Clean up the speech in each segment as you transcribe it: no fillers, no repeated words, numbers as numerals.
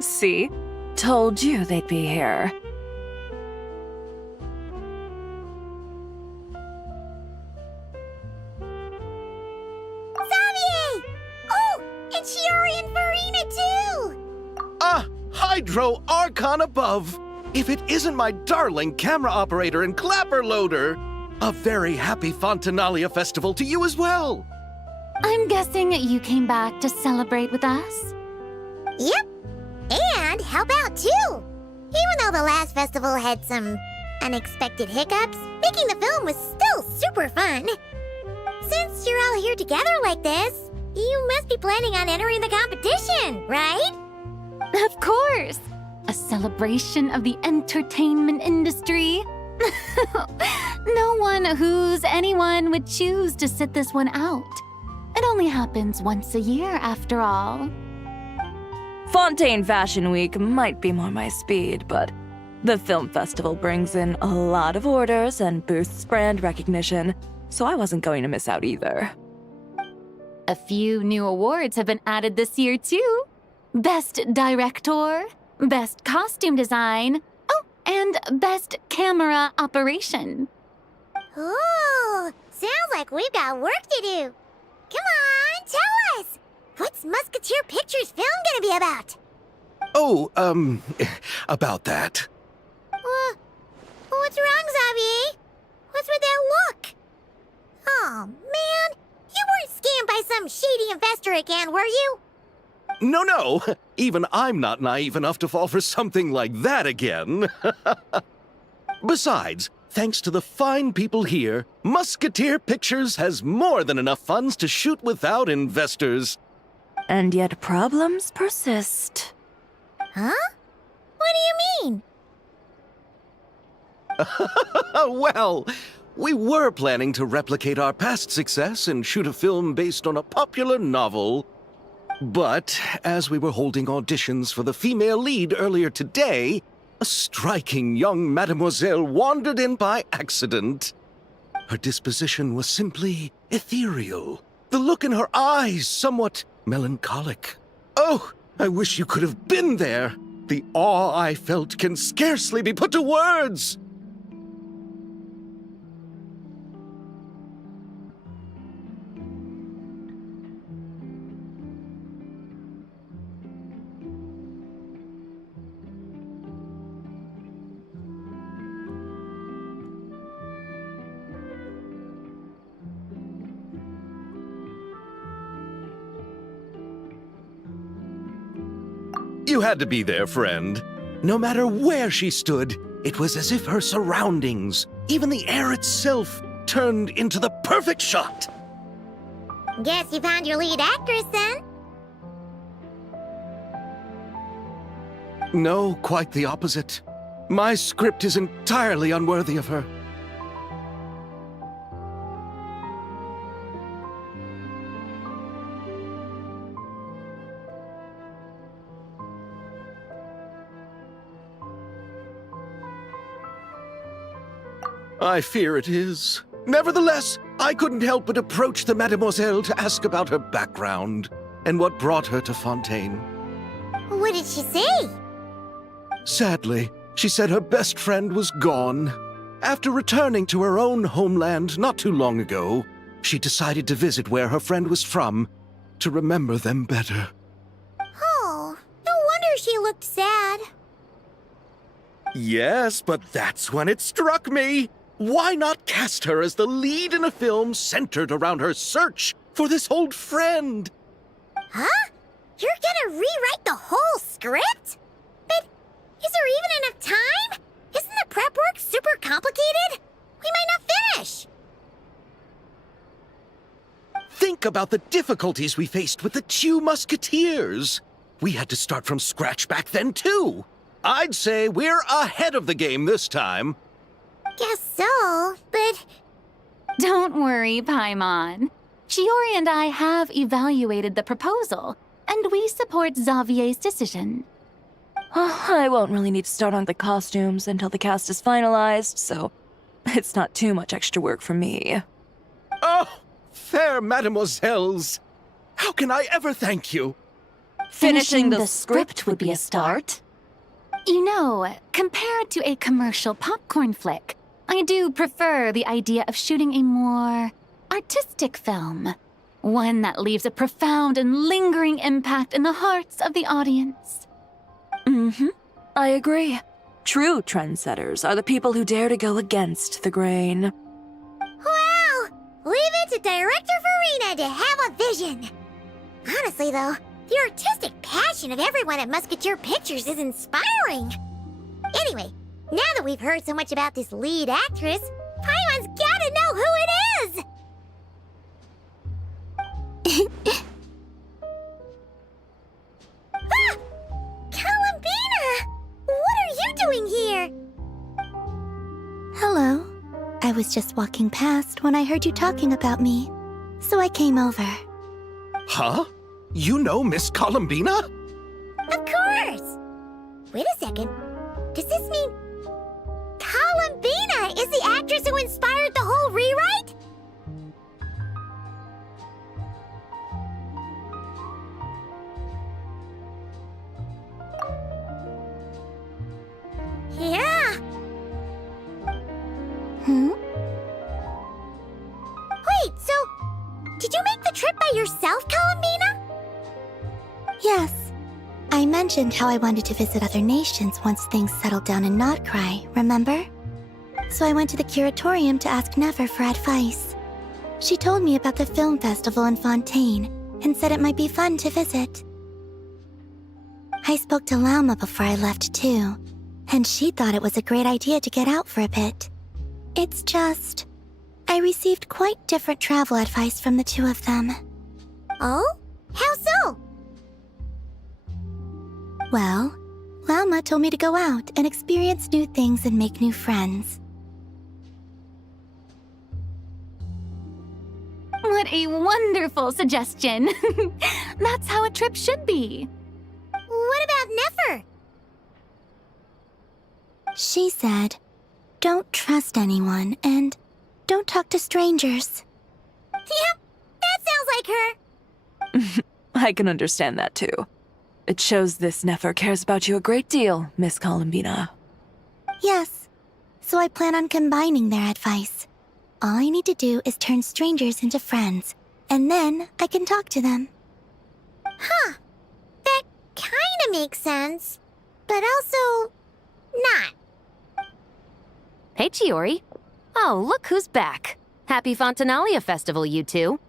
See? Told you they'd be here. Xavier! Oh, and Shiori and Farina too! Ah, Hydro Archon above! If it isn't my darling camera operator and clapper loader! A very happy Fontanalia festival to you as well! I'm guessing you came back to celebrate with us? Yep, and help out too! Even though the last festival had some unexpected hiccups, making the film was still super fun. Since you're all here together like this, you must be planning on entering the competition, right? Of course! A celebration of the entertainment industry. No one who's anyone would choose to sit this one out. It only happens once a year, after all. Fontaine Fashion Week might be more my speed, but the film festival brings in a lot of orders and boosts brand recognition, so I wasn't going to miss out either. A few new awards have been added this year, too. Best Director, Best Costume Design, oh, and Best Camera Operation. Ooh, sounds like we've got work to do. Come on, tell us! What's Musketeer Pictures film gonna be about? Oh, about that. What's wrong, Xavier? What's with that look? Oh, man. You weren't scammed by some shady investor again, were you? No. Even I'm not naive enough to fall for something like that again. Besides, thanks to the fine people here, Musketeer Pictures has more than enough funds to shoot without investors. And yet problems persist. Huh? What do you mean? Well, we were planning to replicate our past success and shoot a film based on a popular novel. But as we were holding auditions for the female lead earlier today, a striking young mademoiselle wandered in by accident. Her disposition was simply ethereal. The look in her eyes somewhat melancholic. Oh, I wish you could have been there. The awe I felt can scarcely be put to words. You had to be there, friend. No matter where she stood, it was as if her surroundings, even the air itself, turned into the perfect shot. Guess you found your lead actress then? No, quite the opposite. My script is entirely unworthy of her. I fear it is. Nevertheless, I couldn't help but approach the mademoiselle to ask about her background and what brought her to Fontaine. What did she say? Sadly, she said her best friend was gone. After returning to her own homeland not too long ago, she decided to visit where her friend was from to remember them better. Oh, no wonder she looked sad. Yes, but that's when it struck me. Why not cast her as the lead in a film centered around her search for this old friend? Huh? You're gonna rewrite the whole script? But is there even enough time? Isn't the prep work super complicated? We might not finish. Think about the difficulties we faced with the two musketeers. We had to start from scratch back then, too. I'd say we're ahead of the game this time. Guess so, but Don't worry, Paimon. Shiori and I have evaluated the proposal, and we support Xavier's decision. I won't really need to start on the costumes until the cast is finalized, so it's not too much extra work for me. Oh, fair mademoiselles. How can I ever thank you? Finishing the script would be a start. You know, compared to a commercial popcorn flick, I do prefer the idea of shooting a more artistic film. One that leaves a profound and lingering impact in the hearts of the audience. I agree. True trendsetters are the people who dare to go against the grain. wow! Leave it to Director Farina to have a vision. Honestly, though, the artistic passion of everyone at Musketeer Pictures is inspiring. Anyway, now that we've heard so much about this lead actress, Paimon's gotta know who it is! Ah! Columbina! What are you doing here? Hello. I was just walking past when I heard you talking about me, so I came over. Huh? You know Miss Columbina? Of course! Wait a second. Does this mean Columbina is the actress who inspired the whole rewrite? Yeah. Wait, so did you make the trip by yourself, Columbina? Yes. I mentioned how I wanted to visit other nations once things settled down in Notcry, remember? So I went to the curatorium to ask Never for advice. She told me about the film festival in Fontaine and said it might be fun to visit. I spoke to Lauma before I left too, and she thought it was a great idea to get out for a bit. It's just, I received quite different travel advice from the two of them. Oh? How so? Well, Lauma told me to go out and experience new things and make new friends. What a wonderful suggestion! That's how a trip should be. What about Nefer? She said, don't trust anyone and don't talk to strangers. Yep, that sounds like her. I can understand that too. It shows this Nefer cares about you a great deal, Miss Columbina. Yes, so I plan on combining their advice. All I need to do is turn strangers into friends, and then I can talk to them. Huh. That kinda makes sense, but also not. Hey, Chiori. Oh, look who's back. Happy Fontanalia Festival, you two.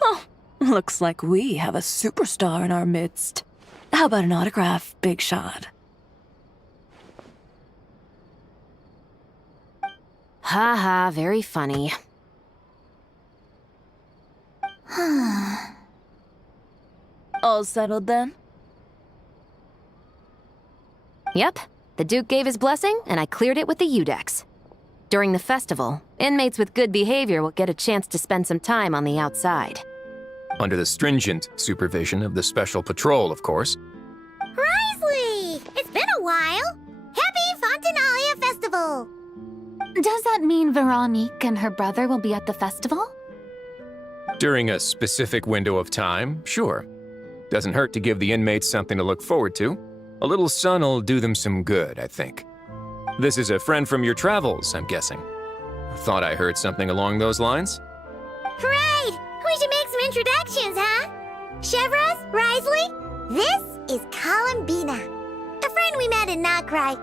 Oh, Looks like we have a superstar in our midst. How about an autograph, Big Shot? Ha ha, very funny. All settled then? Yep, the Duke gave his blessing, and I cleared it with the Udex. During the festival, inmates with good behavior will get a chance to spend some time on the outside. Under the stringent supervision of the Special Patrol, of course. Risley! It's been a while! Happy Fontanalia Festival! Does that mean Veronique and her brother will be at the festival? During a specific window of time, sure. Doesn't hurt to give the inmates something to look forward to. A little sun'll do them some good, I think. This is a friend from your travels, I'm guessing. Thought I heard something along those lines? Right! We should make some introductions, huh? Chevros, Risley, this is Columbina, a friend we met in Nocry.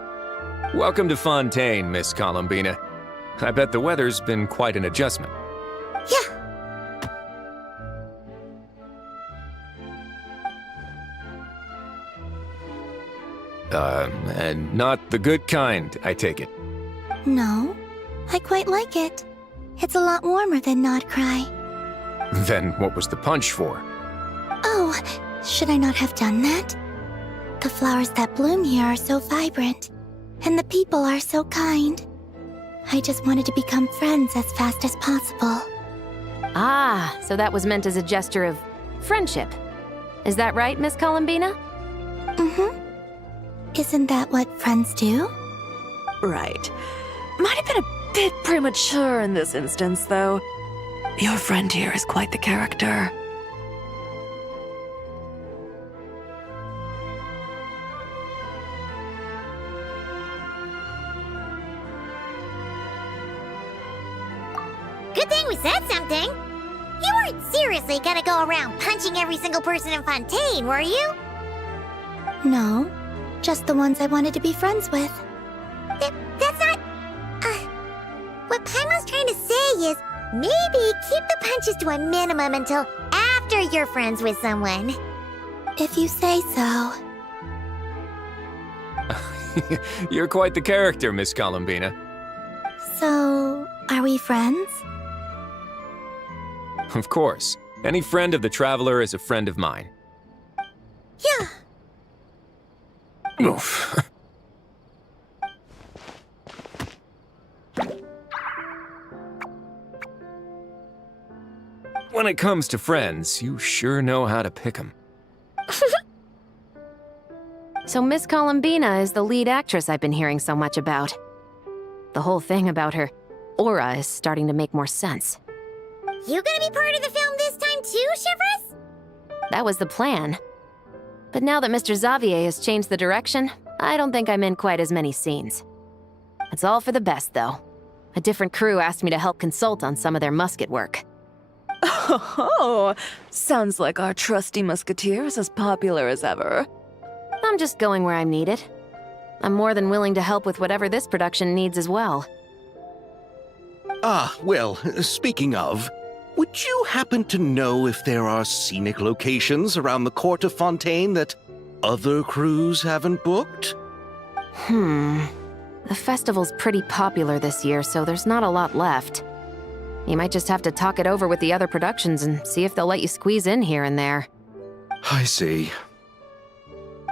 Welcome to Fontaine, Miss Columbina. I bet the weather's been quite an adjustment. Yeah. And not the good kind, I take it. No, I quite like it. It's a lot warmer than Not Cry. Then what was the punch for? Oh, should I not have done that? The flowers that bloom here are so vibrant, and the people are so kind. I just wanted to become friends as fast as possible. Ah, so that was meant as a gesture of friendship. Is that right, Miss Columbina? Mm-hmm. Isn't that what friends do? Right. Might have been a bit premature in this instance, though. Your friend here is quite the character. Good thing we said something. You weren't seriously gonna go around punching every single person in Fontaine, were you? No, just the ones I wanted to be friends with. That's not... what Paimon's trying to say is, maybe keep the punches to a minimum until after you're friends with someone. If you say so. You're quite the character, Miss Columbina. So, are we friends? Of course. Any friend of the Traveler is a friend of mine. Yeah. Oof. When it comes to friends, you sure know how to pick 'em. So Miss Columbina is the lead actress I've been hearing so much about. The whole thing about her aura is starting to make more sense. You gonna be part of the film this time too, Chevros? That was the plan. But now that Mr. Xavier has changed the direction, I don't think I'm in quite as many scenes. It's all for the best, though. A different crew asked me to help consult on some of their musket work. Oh, sounds like our trusty musketeer is as popular as ever. I'm just going where I'm needed. I'm more than willing to help with whatever this production needs as well. Ah, well, speaking of, would you happen to know if there are scenic locations around the court of Fontaine that other crews haven't booked? The festival's pretty popular this year, so there's not a lot left. You might just have to talk it over with the other productions and see if they'll let you squeeze in here and there. I see.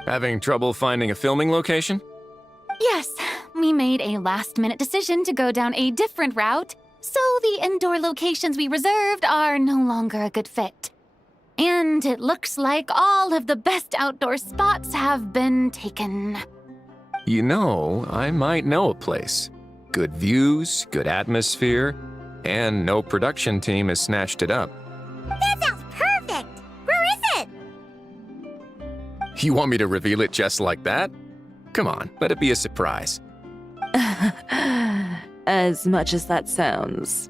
Having trouble finding a filming location? Yes, we made a last-minute decision to go down a different route, so the indoor locations we reserved are no longer a good fit. And it looks like all of the best outdoor spots have been taken. You know, I might know a place. Good views, good atmosphere, and no production team has snatched it up. That sounds perfect! Where is it? You want me to reveal it just like that? Come on, let it be a surprise. As much as that sounds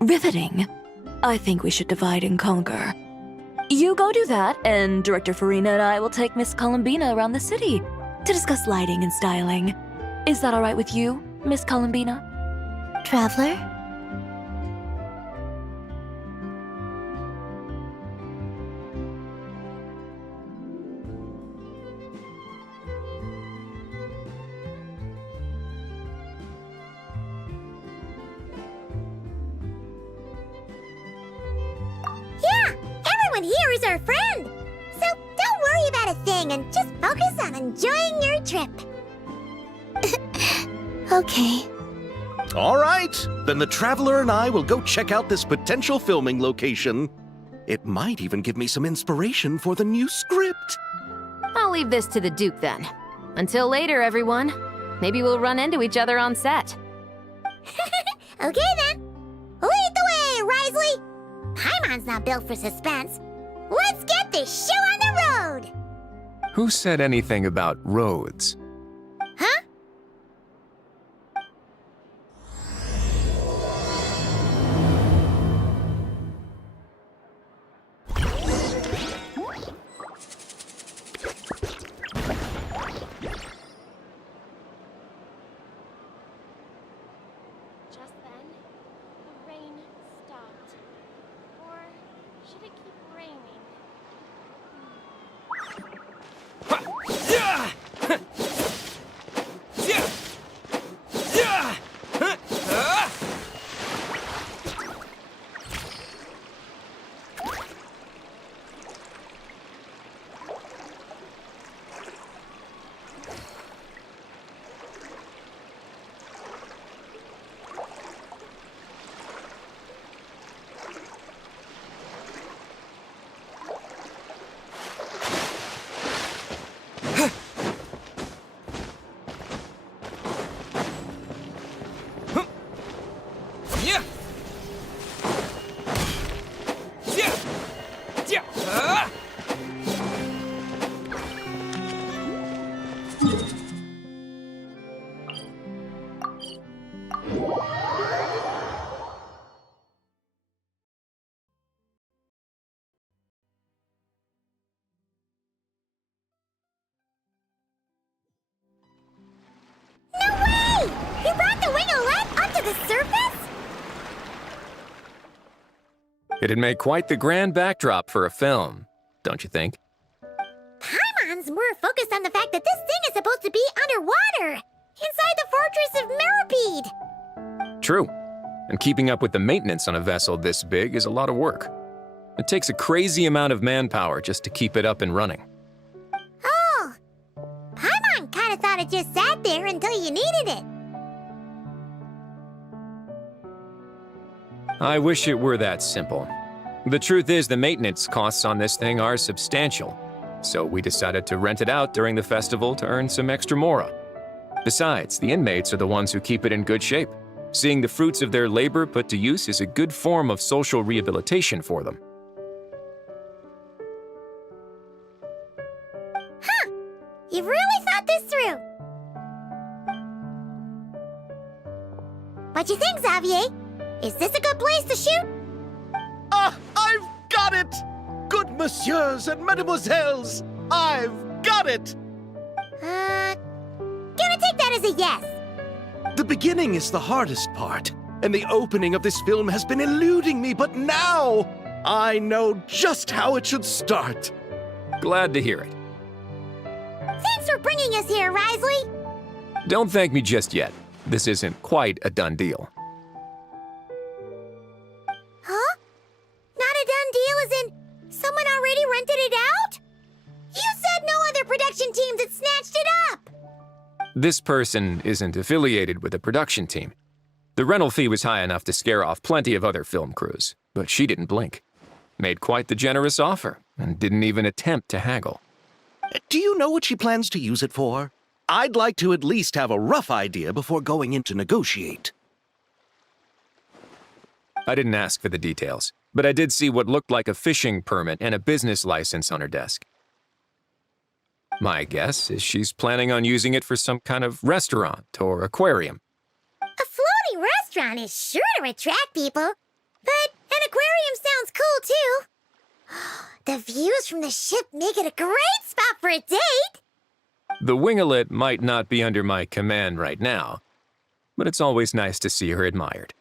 riveting, I think we should divide and conquer. You go do that, and Director Farina and I will take Miss Columbina around the city to discuss lighting and styling. Is that all right with you, Miss Columbina? Traveler? everyone here is our friend. So don't worry about a thing and just focus on enjoying your trip. Okay. All right, then the Traveler and I will go check out this potential filming location. It might even give me some inspiration for the new script. I'll leave this to the Duke then. Until later, everyone. Maybe we'll run into each other on set. Okay then. Lead the way, Risley. Paimon's not built for suspense. Let's get this show on the road. Who said anything about roads? Huh? Just then, the rain stopped. Or should it keep raining? No way! You brought the winglet up to the surface? It'd make quite the grand backdrop for a film, don't you think? Paimon's more focused on the fact that this thing is supposed to be underwater, inside the fortress of Meripede. True. And keeping up with the maintenance on a vessel this big is a lot of work. It takes a crazy amount of manpower just to keep it up and running. Oh, Paimon kind of thought it just sat there until you needed it. I wish it were that simple. The truth is the maintenance costs on this thing are substantial, so we decided to rent it out during the festival to earn some extra mora. Besides, the inmates are the ones who keep it in good shape. Seeing the fruits of their labor put to use is a good form of social rehabilitation for them. You've really thought this through. What you think, Xavier? Is this a good place to shoot? Ah, I've got it! Good messieurs and mesdemoiselles, I've got it! Gonna take that as a yes. The beginning is the hardest part, and the opening of this film has been eluding me, but now I know just how it should start. Glad to hear it. Thanks for bringing us here, Risley. Don't thank me just yet. This isn't quite a done deal. Huh? Not a done deal as in someone already rented it out? You said no other production teams had snatched it up. This person isn't affiliated with a production team. The rental fee was high enough to scare off plenty of other film crews, but she didn't blink. Made quite the generous offer, and didn't even attempt to haggle. Do you know what she plans to use it for? I'd like to at least have a rough idea before going in to negotiate. I didn't ask for the details, but I did see what looked like a fishing permit and a business license on her desk. My guess is she's planning on using it for some kind of restaurant or aquarium. A floating restaurant is sure to attract people, but an aquarium sounds cool too. The views from the ship make it a great spot for a date. The winglet might not be under my command right now, but it's always nice to see her admired.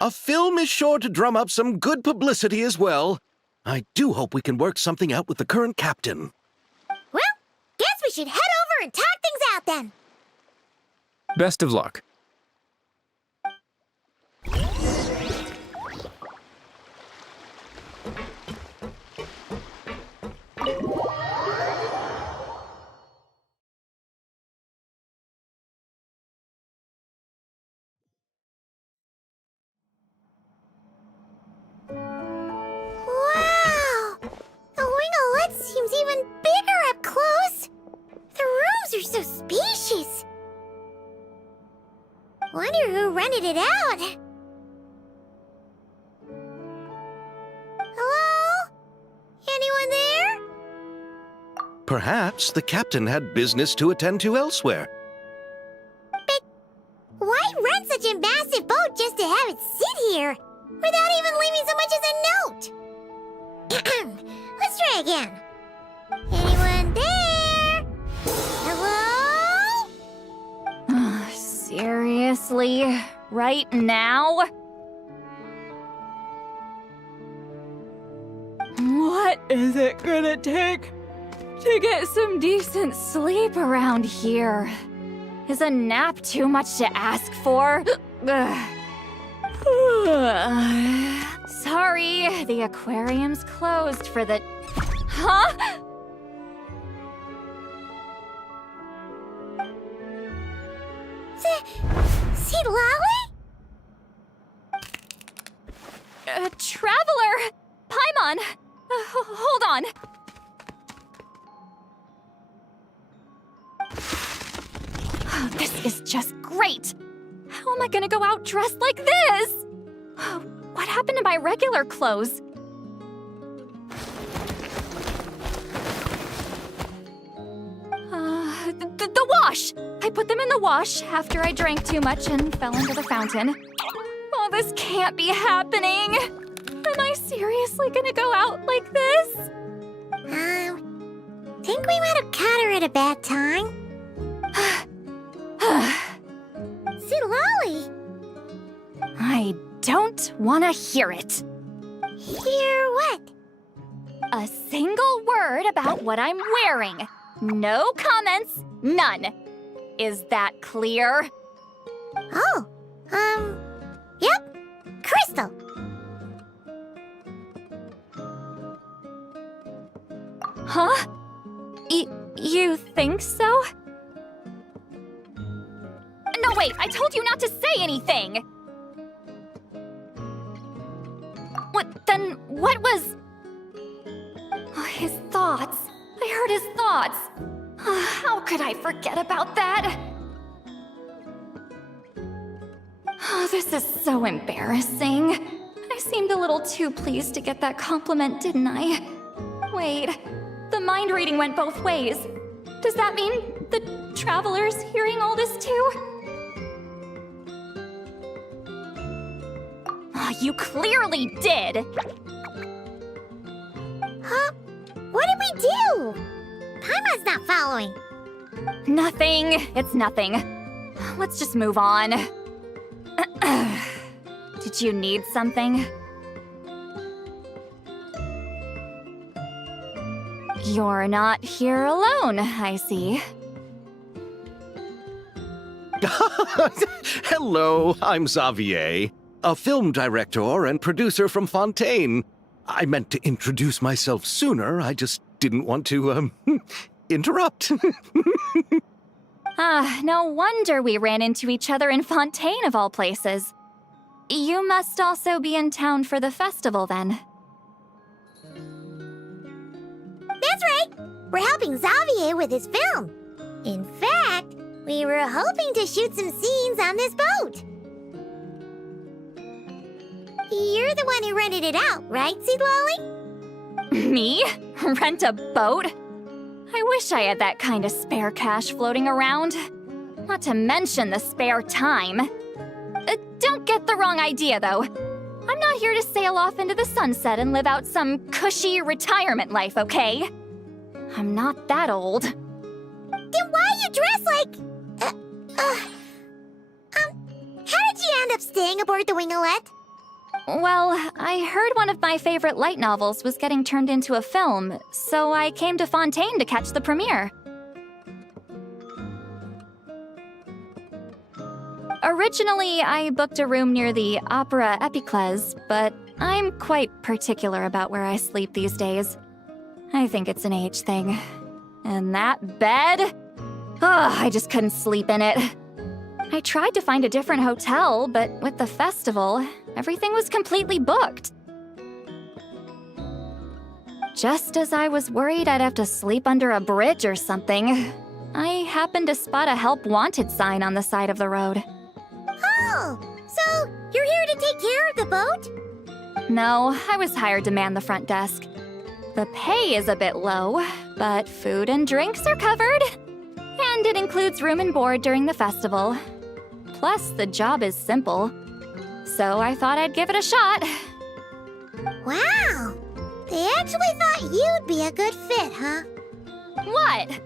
A film is sure to drum up some good publicity as well. I do hope we can work something out with the current captain. Well, guess we should head over and talk things out then. Best of luck. Wonder who rented it out. Hello? Anyone there? Perhaps the captain had business to attend to elsewhere. Why rent such a massive boat just to have it sit here? Without even leaving so much as a note. Let's try again. Anyone there? Hello? Seriously? Right now? What is it gonna take to get some decent Sleep around here. Is a nap too much to ask for? Ugh. Sorry, the aquarium's closed for the... Huh? See Lolly? Traveler! Paimon! Hold on. This is just great! How am I gonna go out dressed like this? What happened to my regular clothes? The wash! I put them in the wash after I drank too much and fell into the fountain. Oh, this can't be happening! Am I seriously gonna go out like this? Think we might have caught her at a bad time. See Lolly? I don't want to hear it. Hear what? A single word about what I'm wearing. No comments, none. Is that clear? Oh, yep. Crystal. Huh? You think so? No, wait, I told you not to say anything! What was... Oh, his thoughts. I heard his thoughts. How could I forget about that? Oh, this is so embarrassing. I seemed a little too pleased to get that compliment, didn't I? Wait, the mind reading went both ways. Does that mean the traveler's hearing all this too? Oh, you clearly did! Huh? What did we do? Paimon's not following. Nothing. It's nothing. Let's just move on. Did you need something? You're not here alone, I see. Hello, I'm Xavier, a film director and producer from Fontaine. I meant to introduce myself sooner, I just didn't want to, interrupt. No wonder we ran into each other in Fontaine of all places. You must also be in town for the festival then. That's right. We're helping Xavier with his film. In fact, we were hoping to shoot some scenes on this boat. You're the one who rented it out, right, Seed Lolly? Me? Rent a boat? I wish I had that kind of spare cash floating around. Not to mention the spare time. Don't get the wrong idea, though. I'm not here to sail off into the sunset and live out some cushy retirement life, okay? I'm not that old. Then why are you dressed like... how did you end up staying aboard the Winglet? Well, I heard one of my favorite light novels was getting turned into a film, so I came to Fontaine to catch the premiere. Originally, I booked a room near the Opera Epicles, but I'm quite particular about where I sleep these days. I think it's an age thing. And that bed? Oh, I just couldn't sleep in it. I tried to find a different hotel, but with the festival, everything was completely booked. Just as I was worried I'd have to sleep under a bridge or something, I happened to spot a Help Wanted sign on the side of the road. Oh, so you're here to take care of the boat? No, I was hired to man the front desk. The pay is a bit low, but food and drinks are covered. And it includes room and board during the festival. Plus, the job is simple. So I thought I'd give it a shot. Wow! They actually thought you'd be a good fit, huh? What?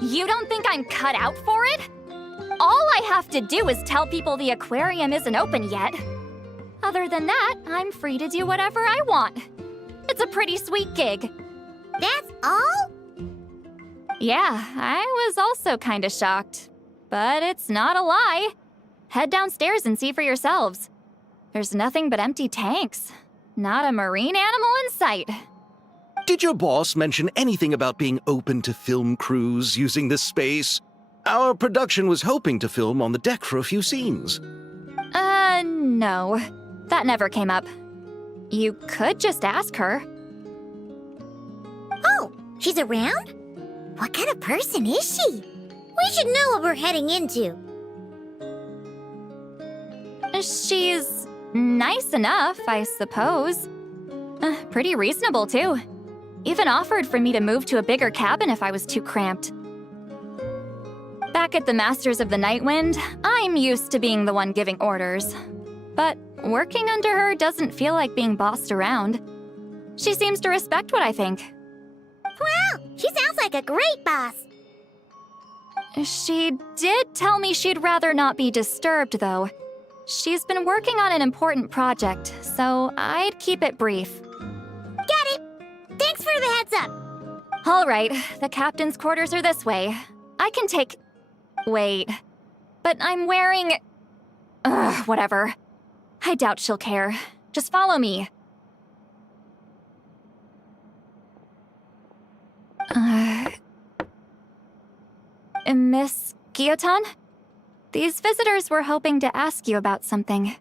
You don't think I'm cut out for it? All I have to do is tell people the aquarium isn't open yet. Other than that, I'm free to do whatever I want. It's a pretty sweet gig. That's all? Yeah, I was also kinda shocked. But it's not a lie. Head downstairs and see for yourselves. There's nothing but empty tanks. Not a marine animal in sight. Did your boss mention anything about being open to film crews using this space? Our production was hoping to film on the deck for a few scenes. No. That never came up. You could just ask her. Oh, she's around? What kind of person is she? We should know what we're heading into. She's nice enough, I suppose. Pretty reasonable, too. Even offered for me to move to a bigger cabin if I was too cramped. Back at the Masters of the Nightwind, I'm used to being the one giving orders. But working under her doesn't feel like being bossed around. She seems to respect what I think. Wow, she sounds like a great boss. She did tell me she'd rather not be disturbed, though. She's been working on an important project, so I'd keep it brief. Got it. Thanks for the heads up. All right, the captain's quarters are this way. I can take... Wait. But I'm wearing... whatever. I doubt she'll care. Just follow me. Miss Guillotin? These visitors were hoping to ask you about something.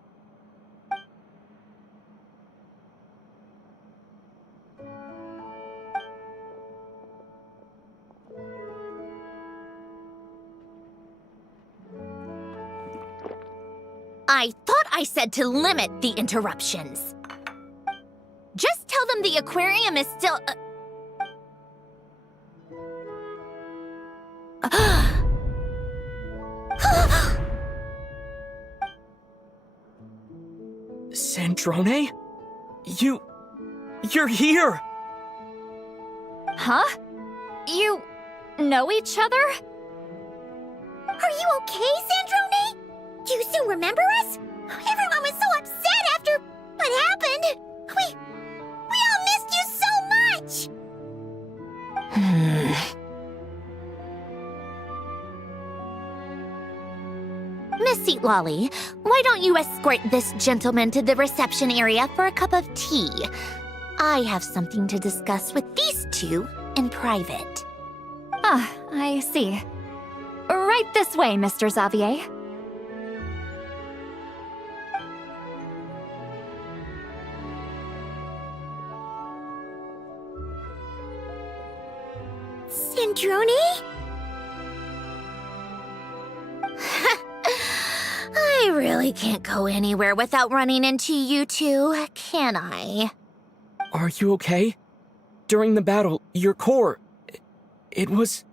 I thought I said to limit the interruptions. Just tell them the aquarium is still... Sandrone? You're here! Huh? You know each other? Are you okay, Sandrone? Do you still remember us? Everyone was so upset after what happened. We all missed you so much. Miss Seat Lolly, why don't you escort this gentleman to the reception area for a cup of tea? I have something to discuss with these two in private. Ah, I see. Right this way, Mr. Xavier. Sandrone? I really can't go anywhere without running into you two, can I? Are you okay? During the battle, your core... It was...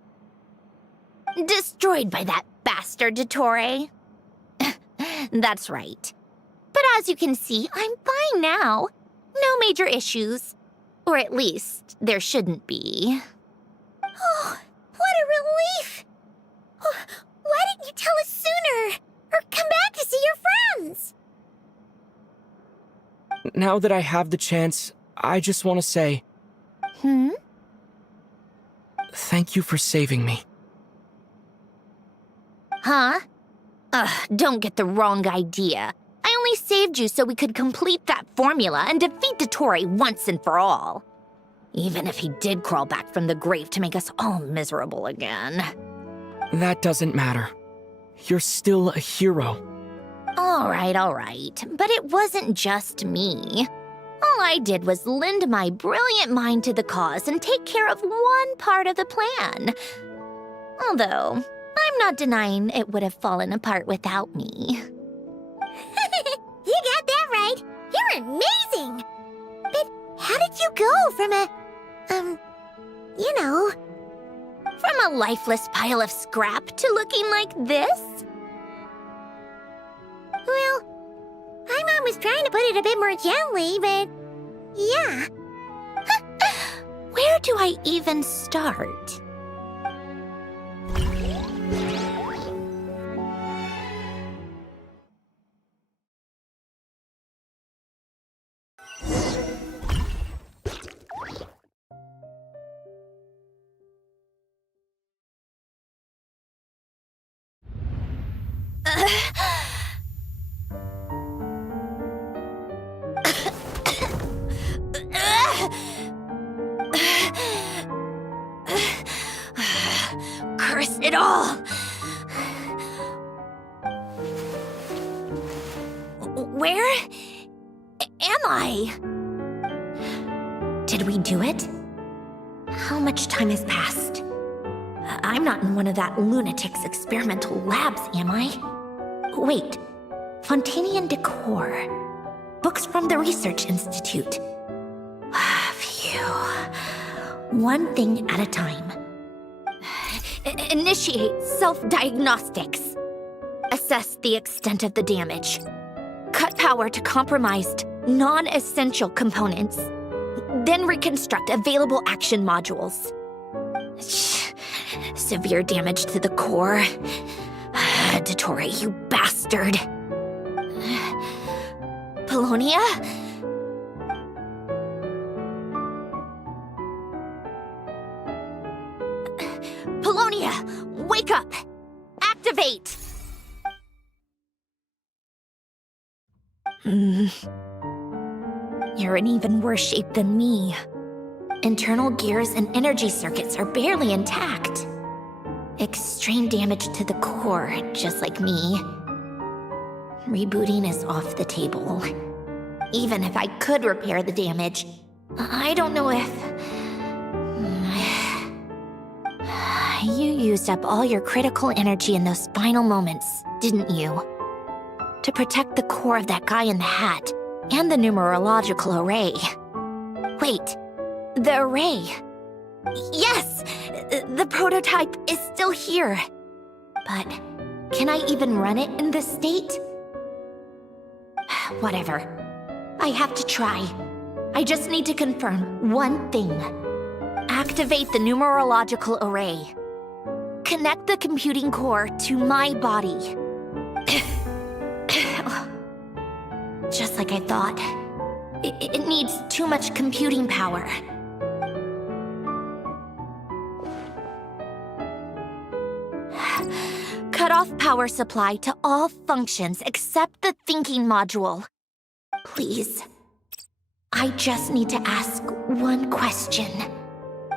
Destroyed by that bastard Dottore. That's right. But as you can see, I'm fine now. No major issues. Or at least, there shouldn't be. Oh, what a relief! Oh, why didn't you tell us sooner? Or come back to see your friends? Now that I have the chance, I just want to say... Thank you for saving me. Huh? Don't get the wrong idea. I only saved you so we could complete that formula and defeat Dottore once and for all. Even if he did crawl back from the grave to make us all miserable again. That doesn't matter. You're still a hero. All right. But it wasn't just me. All I did was lend my brilliant mind to the cause and take care of one part of the plan. Although, I'm not denying it would have fallen apart without me. go from you know... From a lifeless pile of scrap to looking like this? Well, my mom was trying to put it a bit more gently, but... yeah. Where do I even start? Curse it all! Where am I? Did we do it? How much time has passed? I'm not in one of that lunatic's experimental labs, am I? Wait, Fontanian decor. Books from the Research Institute. Phew. One thing at a time. Initiate self-diagnostics. Assess the extent of the damage. Cut power to compromised, non-essential components. Then reconstruct available action modules. Severe damage to the core. Dottore, you bastard. Polonia? Polonia, wake up! Activate! You're in even worse shape than me. Internal gears and energy circuits are barely intact. Extreme damage to the core, just like me. Rebooting is off the table. Even if I could repair the damage, I don't know if... You used up all your critical energy in those final moments, didn't you? To protect the core of that guy in the hat, and the numerological array. Wait, the array. Yes! The prototype is still here. But can I even run it in this state? Whatever. I have to try. I just need to confirm one thing. Activate the numerological array. Connect the computing core to my body. Just like I thought. It needs too much computing power. Cut off power supply to all functions except the thinking module. Please. I just need to ask one question.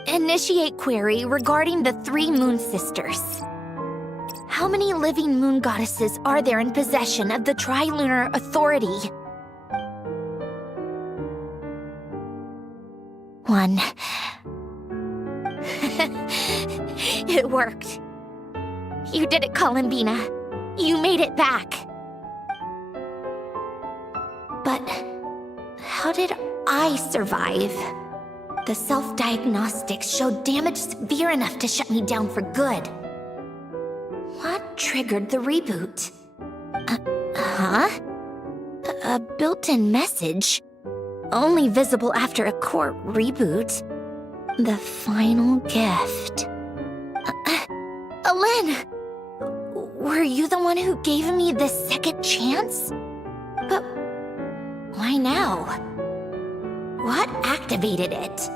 Initiate query regarding the 3 moon sisters. How many living moon goddesses are there in possession of the Trilunar Authority? 1. It worked. You did it, Columbina. You made it back. But how did I survive? The self-diagnostics showed damage severe enough to shut me down for good. What triggered the reboot? A built-in message? Only visible after a core reboot. The final gift. Alen! Were you the one who gave me this second chance? But why now? What activated it?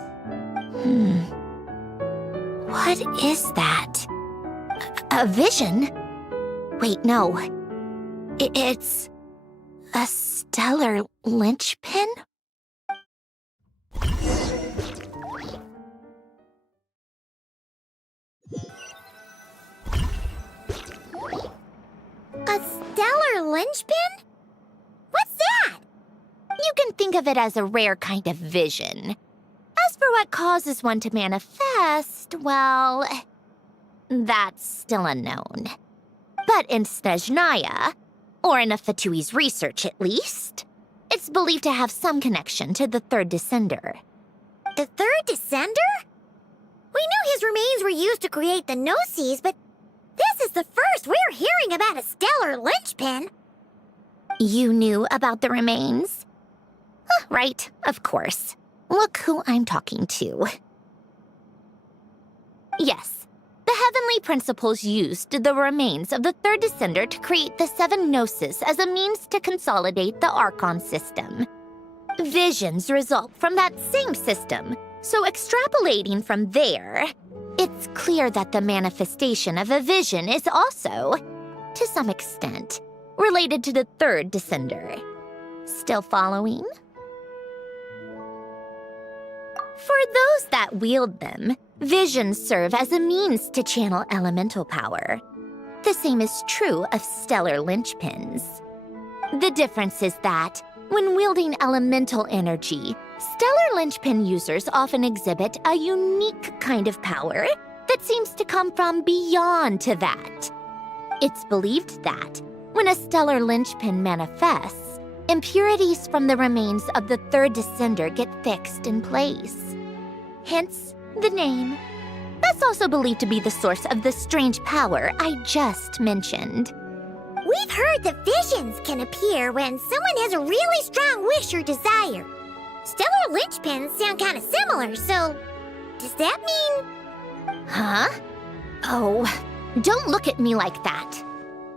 What is that? A vision? Wait, no. It's a stellar linchpin? A stellar linchpin? What's that? You can think of it as a rare kind of vision. As for what causes one to manifest, well, that's still unknown. But in Snezhnaya, or in Afatui's research at least, it's believed to have some connection to the third descender. The third descender? We knew his remains were used to create the Gnosis, but this is the first we're hearing about a stellar linchpin. You knew about the remains? Right, of course. Look who I'm talking to. Yes, the Heavenly Principles used the remains of the third descender to create the 7 Gnosis as a means to consolidate the Archon system. Visions result from that same system, so extrapolating from there, it's clear that the manifestation of a vision is also, to some extent, related to the third descender. Still following? For those that wield them, visions serve as a means to channel elemental power. The same is true of stellar linchpins. The difference is that, when wielding elemental energy, stellar linchpin users often exhibit a unique kind of power that seems to come from beyond to that. It's believed that, when a stellar linchpin manifests, impurities from the remains of the third descender get fixed in place. Hence, the name. That's also believed to be the source of the strange power I just mentioned. We've heard that visions can appear when someone has a really strong wish or desire. Stellar linchpins sound kind of similar, so does that mean... Huh? Oh, don't look at me like that.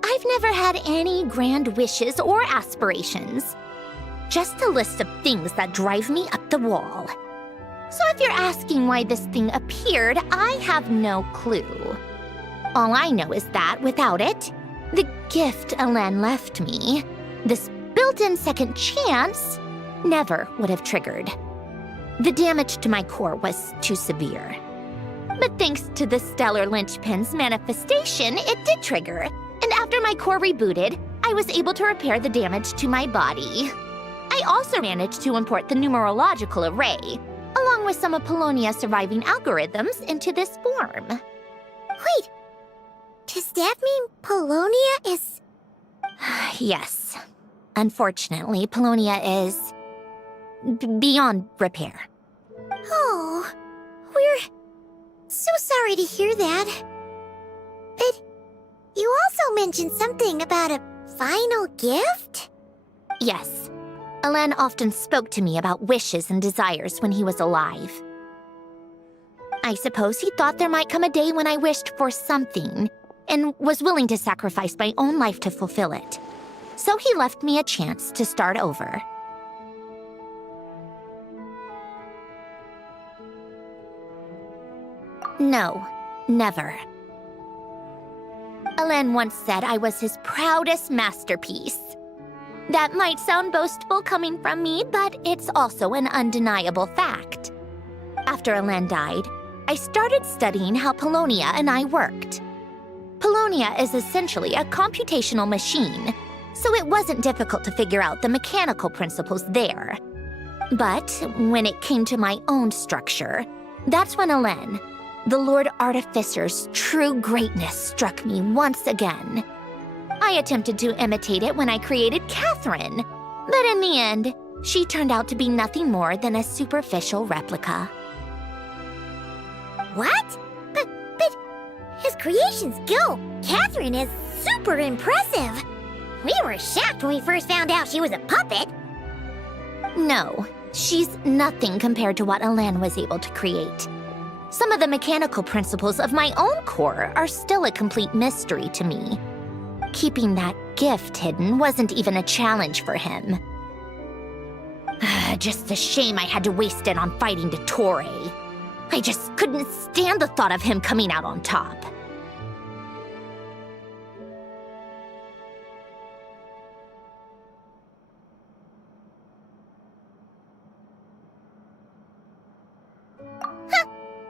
I've never had any grand wishes or aspirations. Just a list of things that drive me up the wall. So if you're asking why this thing appeared, I have no clue. All I know is that without it, the gift Alen left me, this built-in second chance, never would have triggered. The damage to my core was too severe. But thanks to the stellar linchpin's manifestation, it did trigger. And after my core rebooted, I was able to repair the damage to my body. I also managed to import the numerological array, along with some of Polonia's surviving algorithms, into this form. Wait, does that mean Polonia is... Yes. Unfortunately, Polonia is... beyond repair. Oh, we're so sorry to hear that. But you also mentioned something about a final gift? Yes. Alen often spoke to me about wishes and desires when he was alive. I suppose he thought there might come a day when I wished for something, and was willing to sacrifice my own life to fulfill it. So he left me a chance to start over. No, never. Alen once said I was his proudest masterpiece. That might sound boastful coming from me, but it's also an undeniable fact. After Alen died, I started studying how Polonia and I worked. Polonia is essentially a computational machine, so it wasn't difficult to figure out the mechanical principles there. But when it came to my own structure, that's when Alen, the Lord Artificer's true greatness, struck me once again. I attempted to imitate it when I created Catherine, but in the end, she turned out to be nothing more than a superficial replica. What? But his creations go. Catherine is super impressive. We were shocked when we first found out she was a puppet. No, she's nothing compared to what Alen was able to create. Some of the mechanical principles of my own core are still a complete mystery to me. Keeping that gift hidden wasn't even a challenge for him. Just a shame I had to waste it on fighting Dottore. I just couldn't stand the thought of him coming out on top.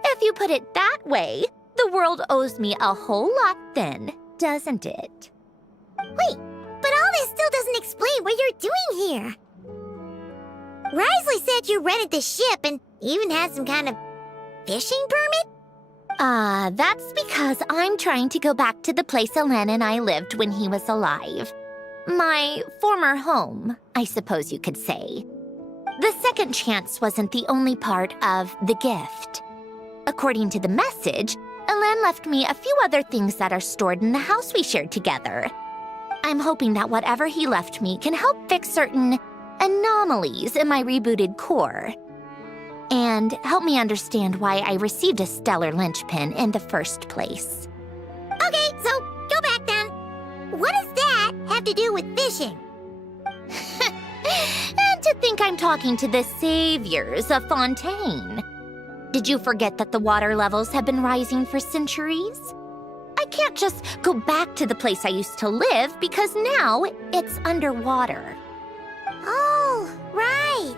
If you put it that way, the world owes me a whole lot then, doesn't it? Wait, but all this still doesn't explain what you're doing here. Risley said you rented the ship and even had some kind of fishing permit? That's because I'm trying to go back to the place Alen and I lived when he was alive. My former home, I suppose you could say. The second chance wasn't the only part of the gift. According to the message, Alen left me a few other things that are stored in the house we shared together. I'm hoping that whatever he left me can help fix certain anomalies in my rebooted core. And help me understand why I received a stellar linchpin in the first place. Okay, so go back then. What does that have to do with fishing? And to think I'm talking to the saviors of Fontaine. Did you forget that the water levels have been rising for centuries? I can't just go back to the place I used to live because now it's underwater. Oh, right.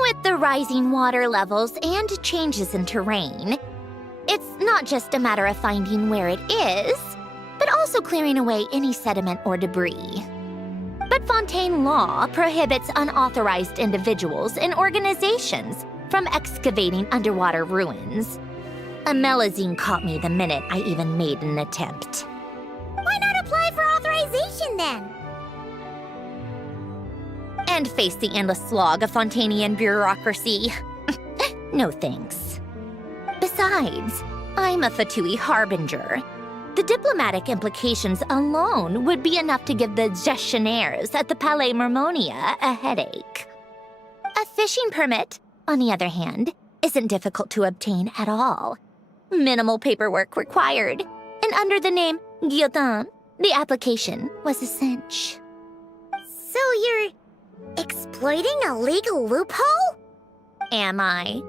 With the rising water levels and changes in terrain, it's not just a matter of finding where it is, but also clearing away any sediment or debris. But Fontaine law prohibits unauthorized individuals and organizations from excavating underwater ruins. A Melazine caught me the minute I even made an attempt. Why not apply for authorization then? And face the endless slog of Fontainian bureaucracy. No thanks. Besides, I'm a Fatui harbinger. The diplomatic implications alone would be enough to give the gestionnaires at the Palais Mermonia a headache. A fishing permit, on the other hand, isn't difficult to obtain at all. Minimal paperwork required, and under the name Guillotin, the application was a cinch. So you're exploiting a legal loophole? Am I?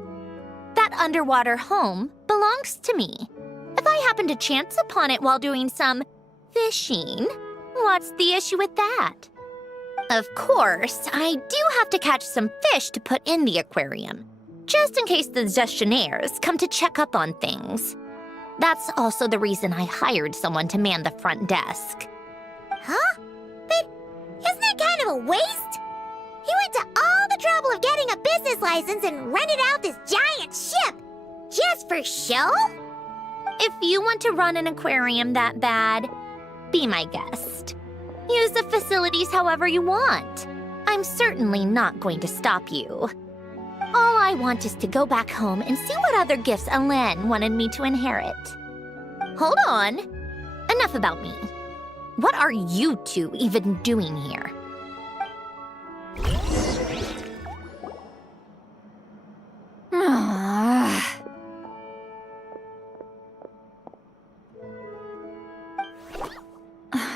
That underwater home belongs to me. If I happen to chance upon it while doing some fishing, what's the issue with that? Of course, I do have to catch some fish to put in the aquarium, just in case the gestionnaires come to check up on things. That's also the reason I hired someone to man the front desk. Huh? But isn't that kind of a waste? He went to all the trouble of getting a business license and rented out this giant ship. Just for show? If you want to run an aquarium that bad, be my guest. Use the facilities however you want. I'm certainly not going to stop you. All I want is to go back home and see what other gifts Alen wanted me to inherit. Hold on. Enough about me. What are you two even doing here?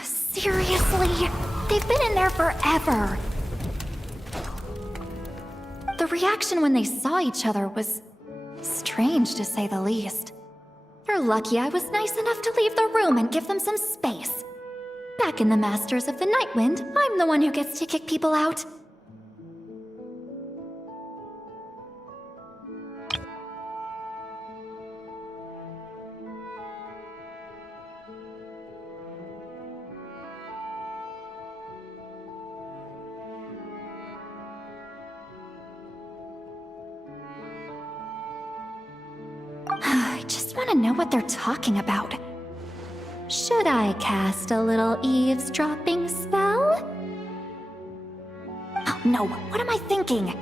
Seriously? They've been in there forever. The reaction when they saw each other was strange, to say the least. They're lucky I was nice enough to leave the room and give them some space. Back in the Masters of the Nightwind, I'm the one who gets to kick people out. I just want to know what they're talking about. Should I cast a little eavesdropping spell? Oh no, what am I thinking?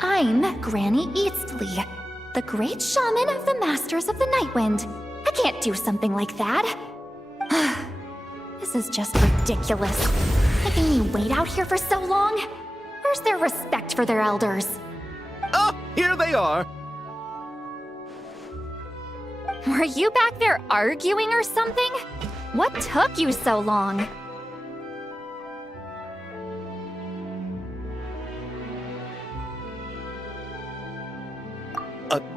I'm Granny Eastley, the great shaman of the Masters of the Nightwind. I can't do something like that. This is just ridiculous. Making me wait out here for so long? Where's their respect for their elders? Oh, here they are. Were you back there arguing or something? What took you so long?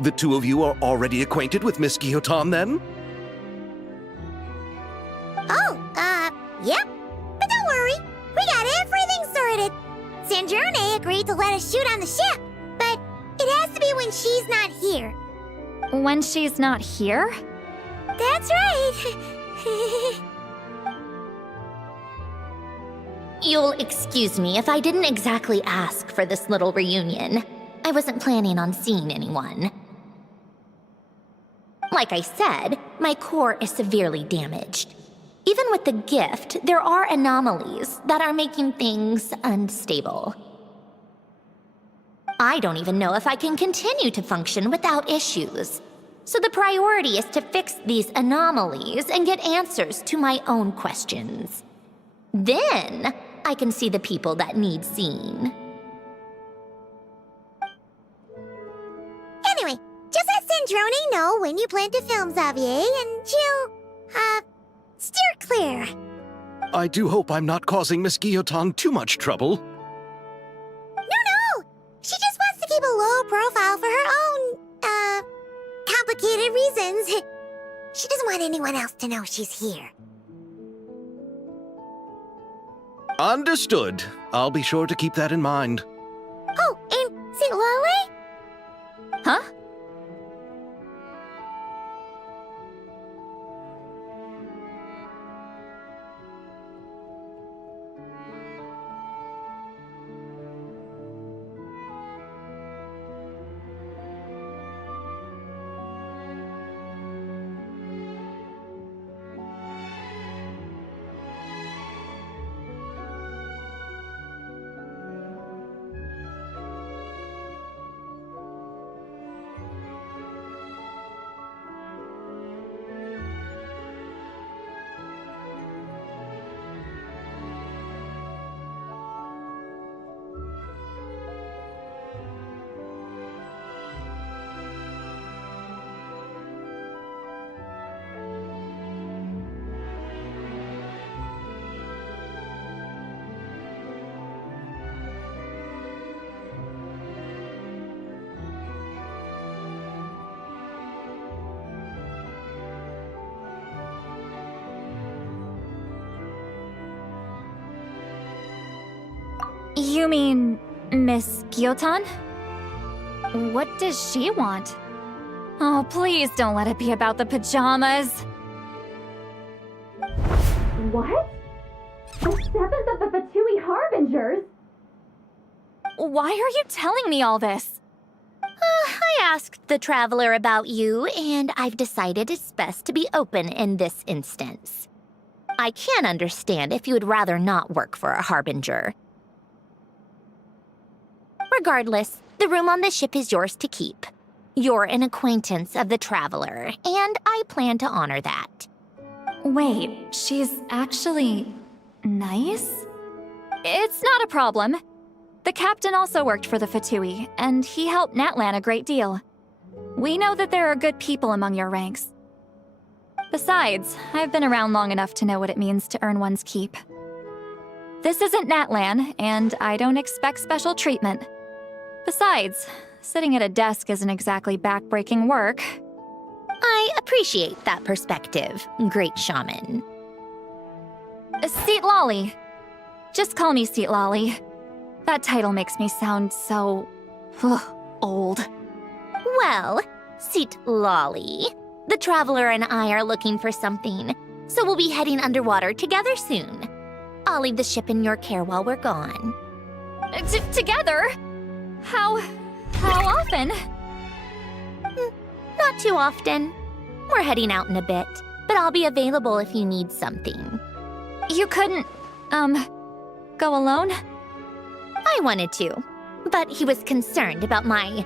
The two of you are already acquainted with Miss Guillotin, then? Oh, yep. But don't worry, we got everything sorted. Sanjurne agreed to let us shoot on the ship, but it has to be when she's not here. When she's not here? That's right. You'll excuse me if I didn't exactly ask for this little reunion. I wasn't planning on seeing anyone. Like I said, my core is severely damaged. Even with the gift, there are anomalies that are making things unstable. I don't even know if I can continue to function without issues. So the priority is to fix these anomalies and get answers to my own questions. Then, I can see the people that need seeing. Anyway, just let Sandrone know when you plan to film Xavier, and she'll, steer clear. I do hope I'm not causing Miss Guillotin too much trouble. No! She just wants to keep a low profile for her own, complicated reasons. She doesn't want anyone else to know she's here. Understood. I'll be sure to keep that in mind. Oh, and see Lale? Huh? You mean Miss Guillotin? What does she want? Oh, please don't let it be about the pajamas. What? The 7th of the Fatui Harbingers? Why are you telling me all this? I asked the Traveler about you, and I've decided it's best to be open in this instance. I can understand if you would rather not work for a Harbinger. Regardless, the room on the ship is yours to keep. You're an acquaintance of the Traveler, and I plan to honor that. Wait, she's actually nice? It's not a problem. The captain also worked for the Fatui, and he helped Natlan a great deal. We know that there are good people among your ranks. Besides, I've been around long enough to know what it means to earn one's keep. This isn't Natlan, and I don't expect special treatment. Besides, sitting at a desk isn't exactly back-breaking work. I appreciate that perspective, great shaman. Seat Lolly. Just call me Seat Lolly. That title makes me sound so... old. Well, Seat Lolly, the Traveler and I are looking for something, so we'll be heading underwater together soon. I'll leave the ship in your care while we're gone. Together? How often? Not too often. We're heading out in a bit, but I'll be available if you need something. You couldn't, go alone? I wanted to, but he was concerned about my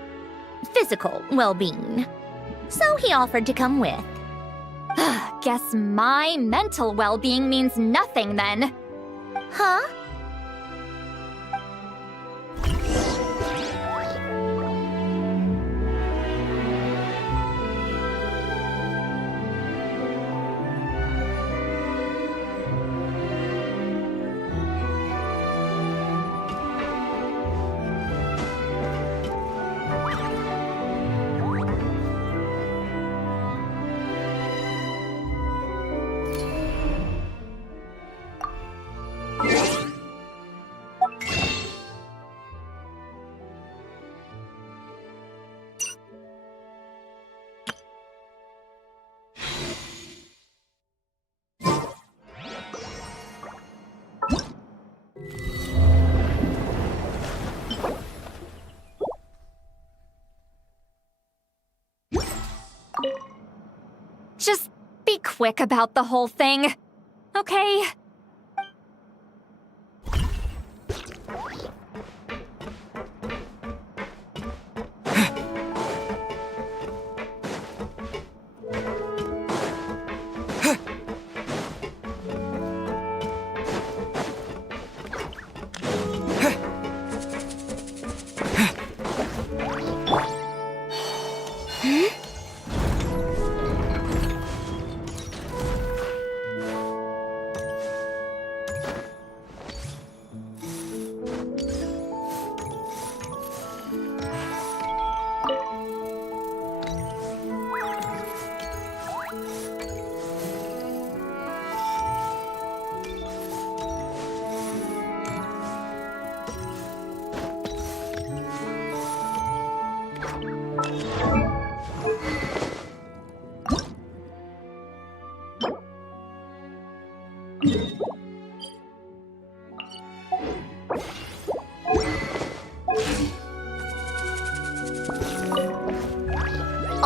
physical well-being. So he offered to come with. Guess my mental well-being means nothing then. Huh? Just be quick about the whole thing, okay?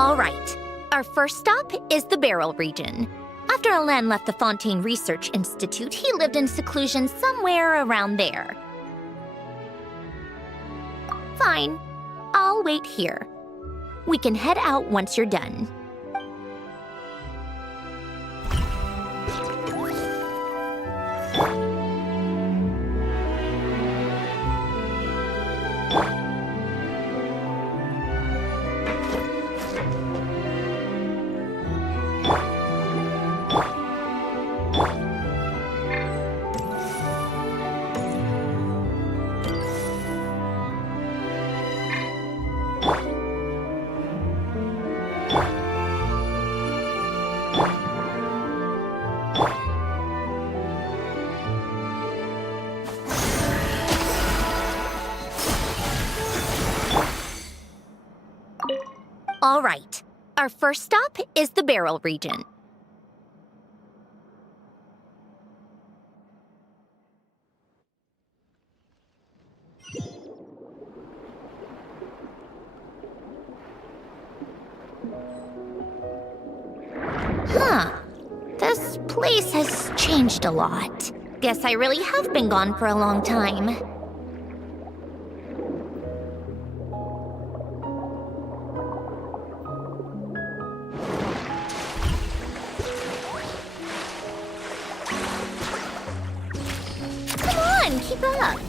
All right. Our first stop is the Beryl region. After Alain left the Fontaine Research Institute, he lived in seclusion somewhere around there. Fine. I'll wait here. We can head out once you're done. All right. Our first stop is the Beryl region. Huh. This place has changed a lot. Guess I really have been gone for a long time. Keep up.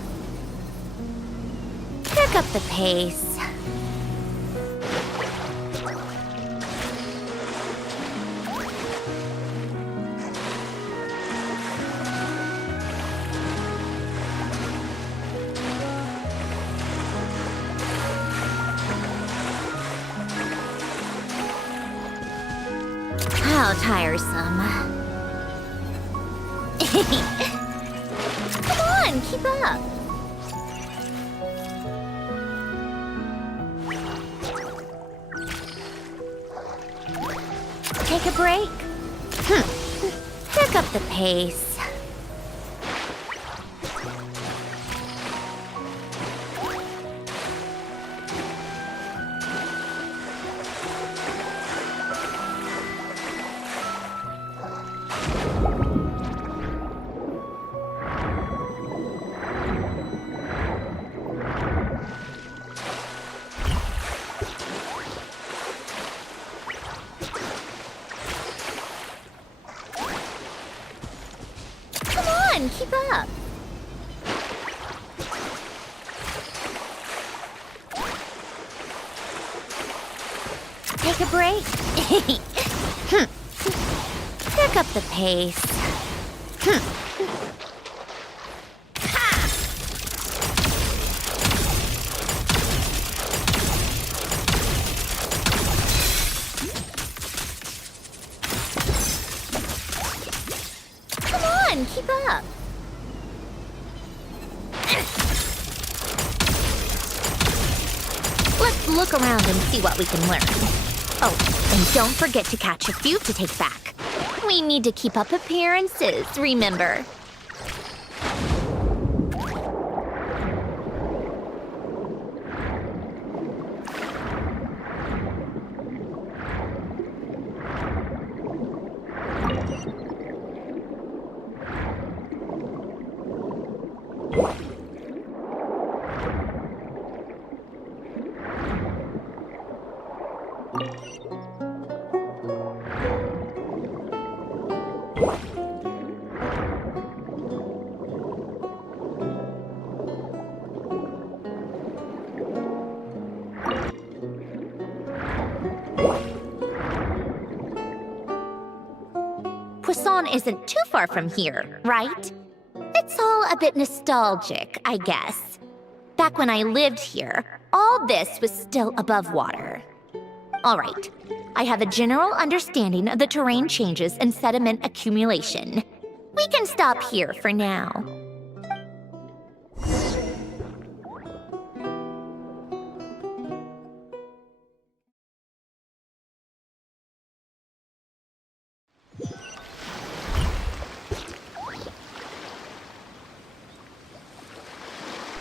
Pick up the pace. How tiresome. Keep up. Take a break. Pick up the pace. Keep up. Take a break. Pick up the pace. Come on, keep up. Let's look around and see what we can learn. Oh, and don't forget to catch a few to take back. We need to keep up appearances, remember? Poisson isn't too far from here, right? It's all a bit nostalgic, I guess. Back when I lived here, all this was still above water. All right, I have a general understanding of the terrain changes and sediment accumulation. We can stop here for now.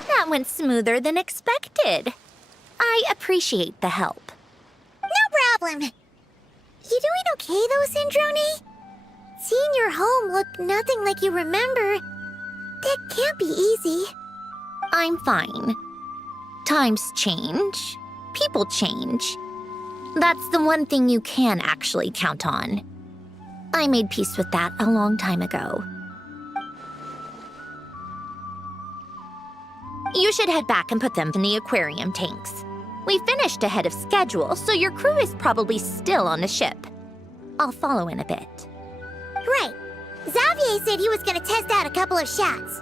That went smoother than expected. I appreciate the help. No problem. You doing okay though, Syndrome? Seeing your home look nothing like you remember, that can't be easy. I'm fine. Times change. People change. That's the one thing you can actually count on. I made peace with that a long time ago. You should head back and put them in the aquarium tanks. We finished ahead of schedule, so your crew is probably still on the ship. I'll follow in a bit. Right. Xavier said he was gonna test out a couple of shots.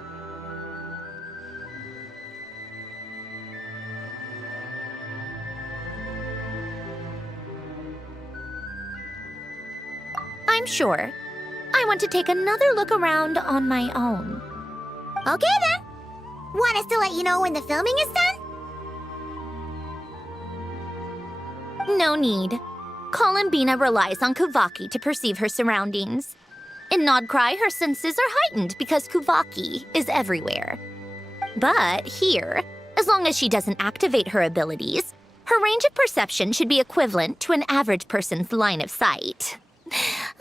I'm sure. I want to take another look around on my own. Okay then. Want us to let you know when the filming is done? No need. Columbina relies on Kuvaki to perceive her surroundings. In Nodcry, her senses are heightened because Kuvaki is everywhere. But here, as long as she doesn't activate her abilities, her range of perception should be equivalent to an average person's line of sight.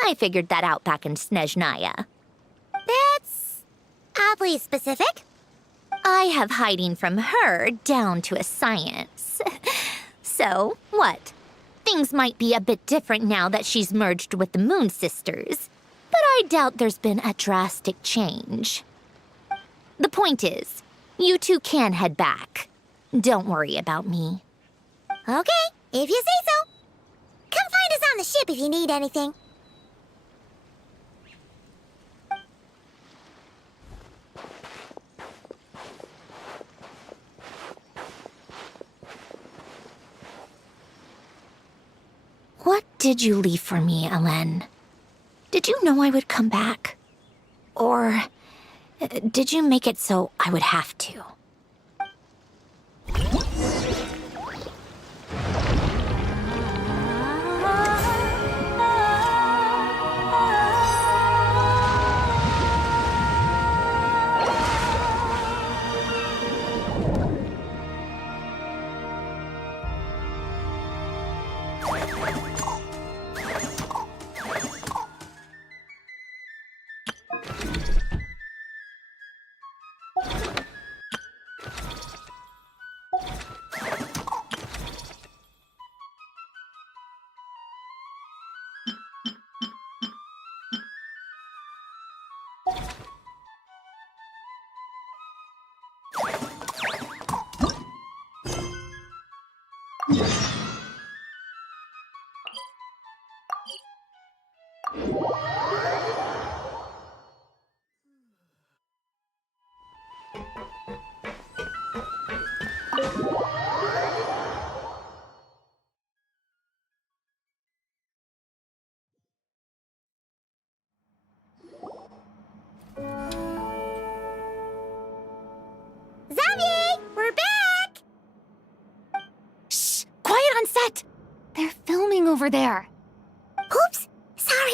I figured that out back in Snezhnaya. That's oddly specific. I have hiding from her down to a science. So, what? Things might be a bit different now that she's merged with the Moon Sisters, but I doubt there's been a drastic change. The point is, you two can head back. Don't worry about me. Okay, if you say so. Come find us on the ship if you need anything. What did you leave for me, Ellen? Did you know I would come back? Or did you make it so I would have to? Xavier, we're back! Shh! Quiet on set! They're filming over there. Oops, sorry.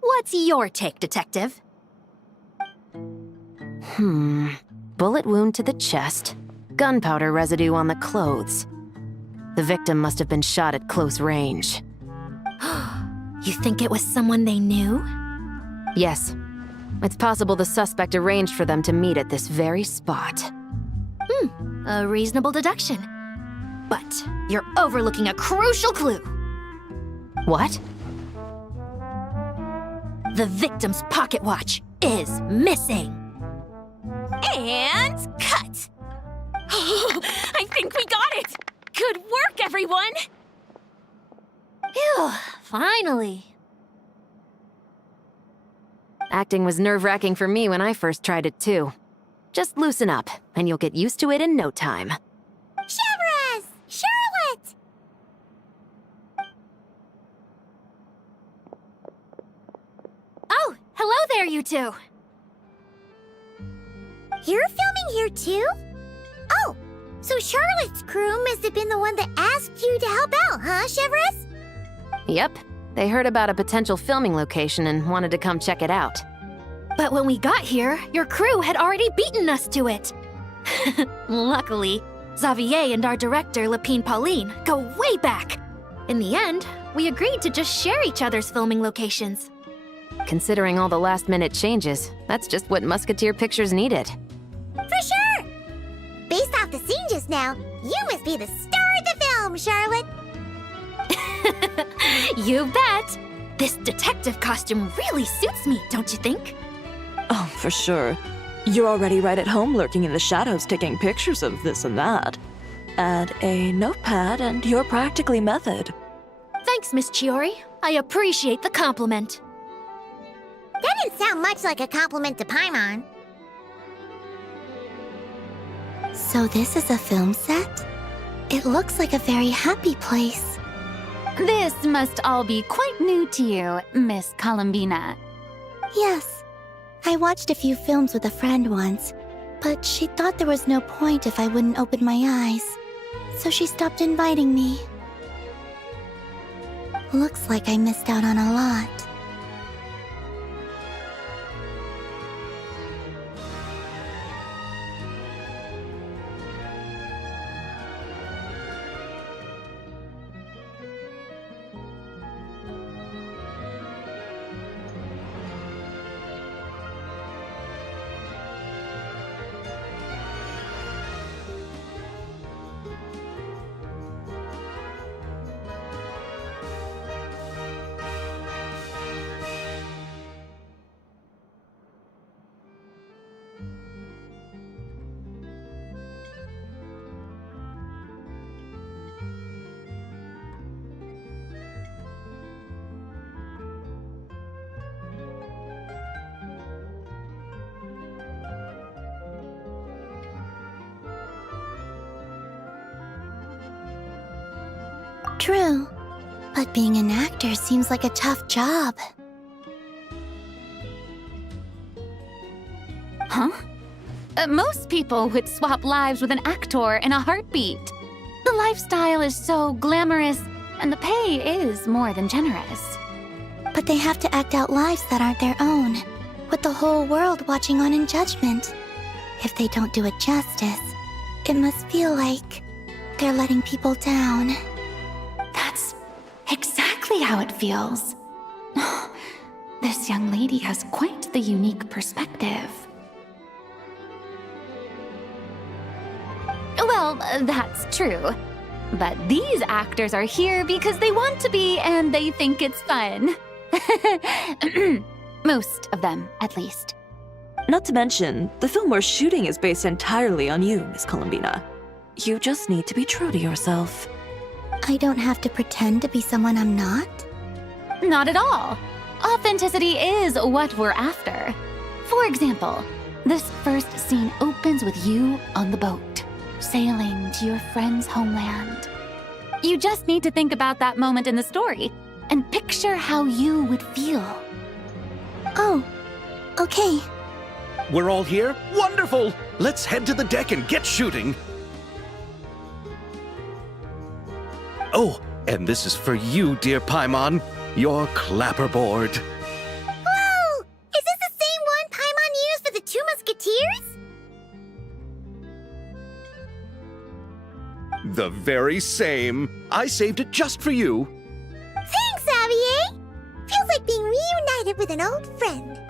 What's your take, Detective? Bullet wound to the chest. Gunpowder residue on the clothes. The victim must have been shot at close range. You think it was someone they knew? Yes. It's possible the suspect arranged for them to meet at this very spot. A reasonable deduction. But you're overlooking a crucial clue. What? The victim's pocket watch is missing. And cut! I think we got it! Good work, everyone! Phew, finally. Acting was nerve-wracking for me when I first tried it too. Just loosen up, and you'll get used to it in no time. Chevres! Charlotte! Oh, hello there, you two! You're filming here too? Oh, so Charlotte's crew must have been the one that asked you to help out, huh, Chevres? Yep. They heard about a potential filming location and wanted to come check it out. But when we got here, your crew had already beaten us to it. Luckily, Xavier and our director, Lapine Pauline, go way back. In the end, we agreed to just share each other's filming locations. Considering all the last-minute changes, that's just what Musketeer Pictures needed. For sure! Based off the scene just now, you must be the star of the film, Charlotte! You bet! This detective costume really suits me, don't you think? Oh, for sure. You're already right at home lurking in the shadows taking pictures of this and that. Add a notepad and you're practically method. Thanks, Miss Chiori. I appreciate the compliment. That didn't sound much like a compliment to Paimon. So this is a film set? It looks like a very happy place. This must all be quite new to you, Miss Columbina. Yes. I watched a few films with a friend once, but she thought there was no point if I wouldn't open my eyes. So she stopped inviting me. Looks like I missed out on a lot. True, but being an actor seems like a tough job. Huh? Most people would swap lives with an actor in a heartbeat. The lifestyle is so glamorous, and the pay is more than generous. But they have to act out lives that aren't their own, with the whole world watching on in judgment. If they don't do it justice, it must feel like they're letting people down. That's exactly how it feels. This young lady has quite the unique perspective. Well, that's true. But these actors are here because they want to be and they think it's fun. Most of them, at least. Not to mention, the film we're shooting is based entirely on you, Miss Columbina. You just need to be true to yourself. I don't have to pretend to be someone I'm not? Not at all. Authenticity is what we're after. For example, this first scene opens with you on the boat, sailing to your friend's homeland. You just need to think about that moment in the story and picture how you would feel. Oh, okay. We're all here? Wonderful! Let's head to the deck and get shooting. Oh, and this is for you, dear Paimon, your clapperboard. Whoa! Is this the same one Paimon used for the Two Musketeers? The very same. I saved it just for you. Thanks, Xavier! Feels like being reunited with an old friend.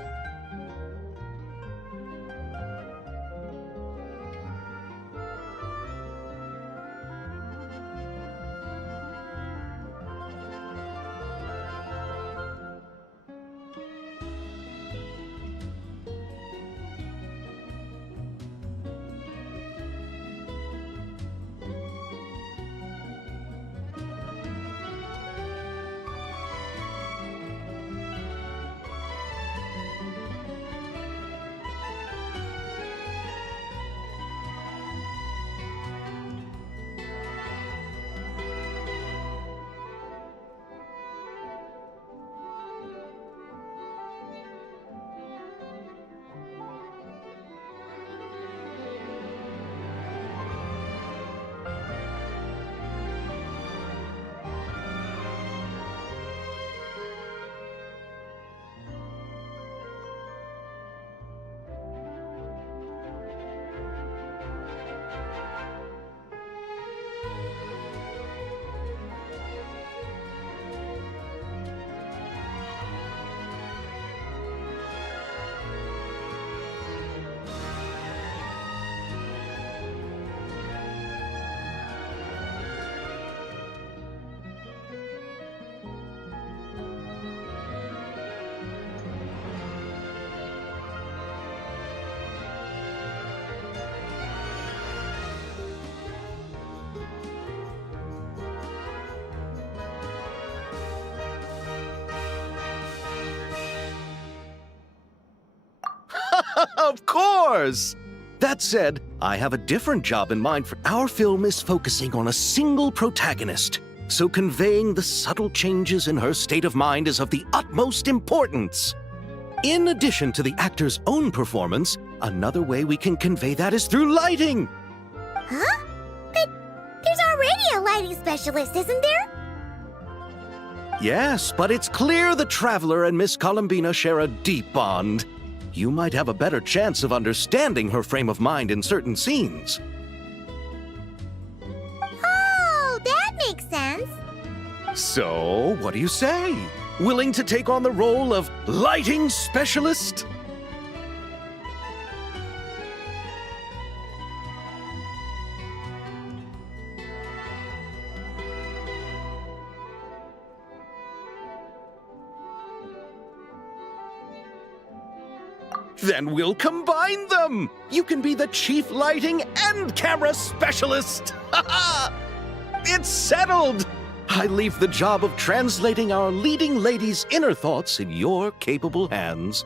Of course! That said, I have a different job in mind for our film is focusing on a single protagonist, so conveying the subtle changes in her state of mind is of the utmost importance. In addition to the actor's own performance, another way we can convey that is through lighting. Huh? But there's already a lighting specialist, isn't there? Yes, but it's clear the Traveler and Miss Columbina share a deep bond. You might have a better chance of understanding her frame of mind in certain scenes. Oh, that makes sense. So, what do you say? Willing to take on the role of lighting specialist? Then we'll combine them! You can be the chief lighting and camera specialist! It's settled! I leave the job of translating our leading lady's inner thoughts in your capable hands.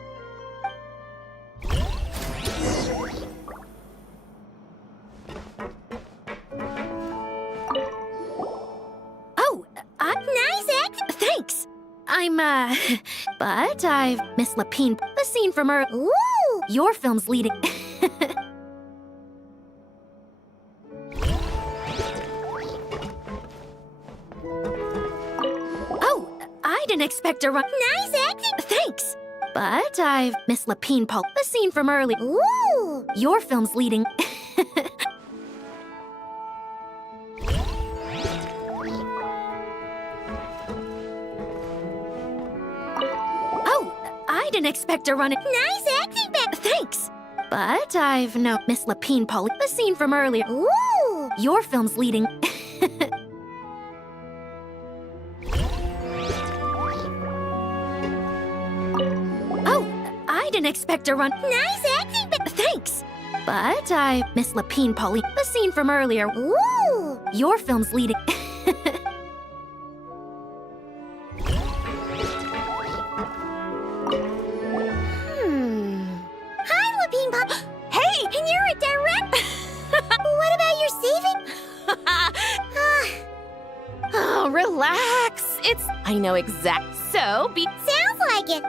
Oh, nice act. Thanks. But I've Miss Lapine, the scene from her. Ooh! Your film's leading. Oh, I didn't expect to run. Nice acting! Thanks. But I've Miss Lapine, Paul, the scene from earlier. Ooh! Your film's leading. Oh, I didn't expect to run it. Nice acting, Thanks. But I've no Miss Lapine, Paul, the scene from earlier. Ooh! Your film's leading. Oh, I didn't expect to run. Nice acting, Thanks. But I Miss Lapine, Polly, the scene from earlier. Ooh! Your film's leading. Hi, Lapine Pop. Hey, and you're a direct. What about your saving? Oh, relax. I know exact. So, Sounds like it.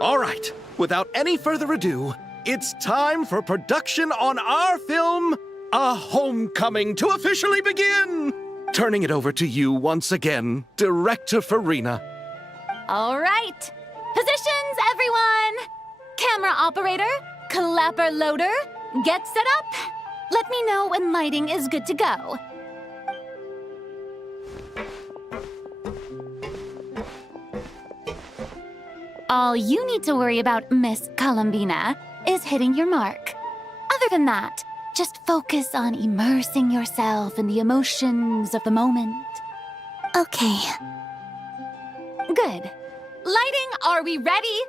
All right, without any further ado, it's time for production on our film, A Homecoming, to officially begin! Turning it over to you once again, Director Farina. All right. Positions, everyone. Camera operator, clapper loader, get set up. Let me know when lighting is good to go. All you need to worry about, Miss Columbina, is hitting your mark. Other than that, just focus on immersing yourself in the emotions of the moment. Okay. Good. Lighting, are we ready?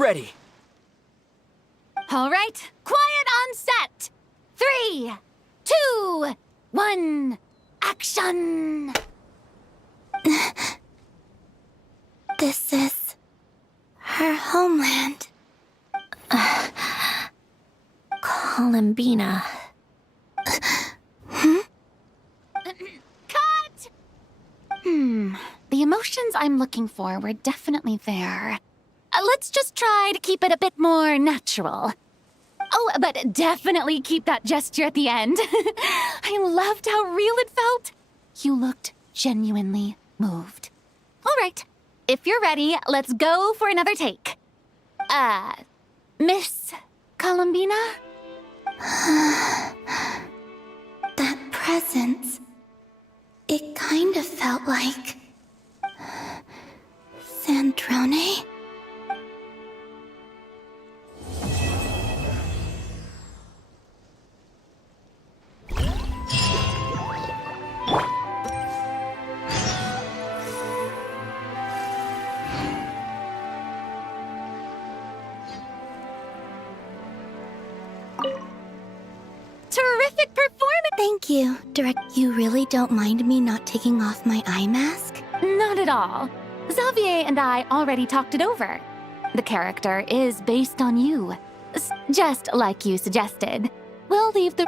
Ready. All right, quiet on set. 3, 2, 1, action! This is her homeland. Columbina. Cut! The emotions I'm looking for were definitely there. Let's just try to keep it a bit more natural. Oh, but definitely keep that gesture at the end. I loved how real it felt. You looked genuinely moved. All right, if you're ready, let's go for another take. Miss Columbina? That presence. It kind of felt like... Sandrone? Terrific performance! Thank you, You really don't mind me not taking off my eye mask? Not at all. Xavier and I already talked it over. The character is based on you, just like you suggested. We'll leave the...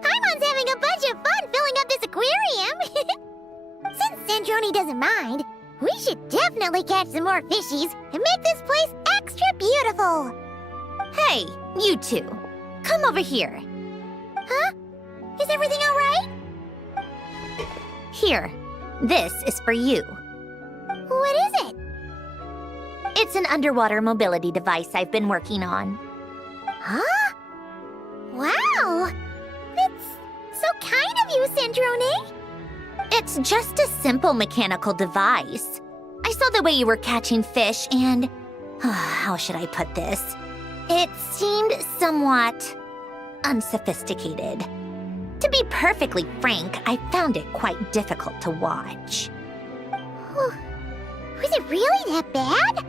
Paimon's having a bunch of fun filling up this aquarium. Since Sandrone doesn't mind, we should definitely catch some more fishies and make this place extra beautiful. Hey, you two. Come over here. Huh? Is everything all right? Here. This is for you. What is it? It's an underwater mobility device I've been working on. Huh? Wow! That's so kind of you, Sandrone. It's just a simple mechanical device. I saw the way you were catching fish and... how should I put this? It seemed somewhat... unsophisticated. To be perfectly frank, I found it quite difficult to watch. Was it really that bad?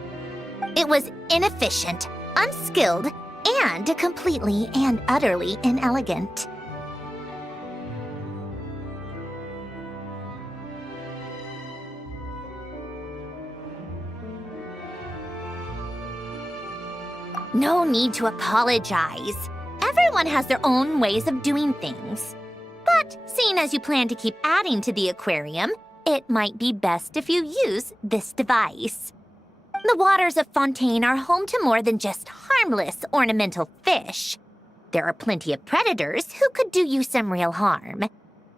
It was inefficient, unskilled, and completely and utterly inelegant. No need to apologize. Everyone has their own ways of doing things. But seeing as you plan to keep adding to the aquarium, it might be best if you use this device. The waters of Fontaine are home to more than just harmless ornamental fish. There are plenty of predators who could do you some real harm.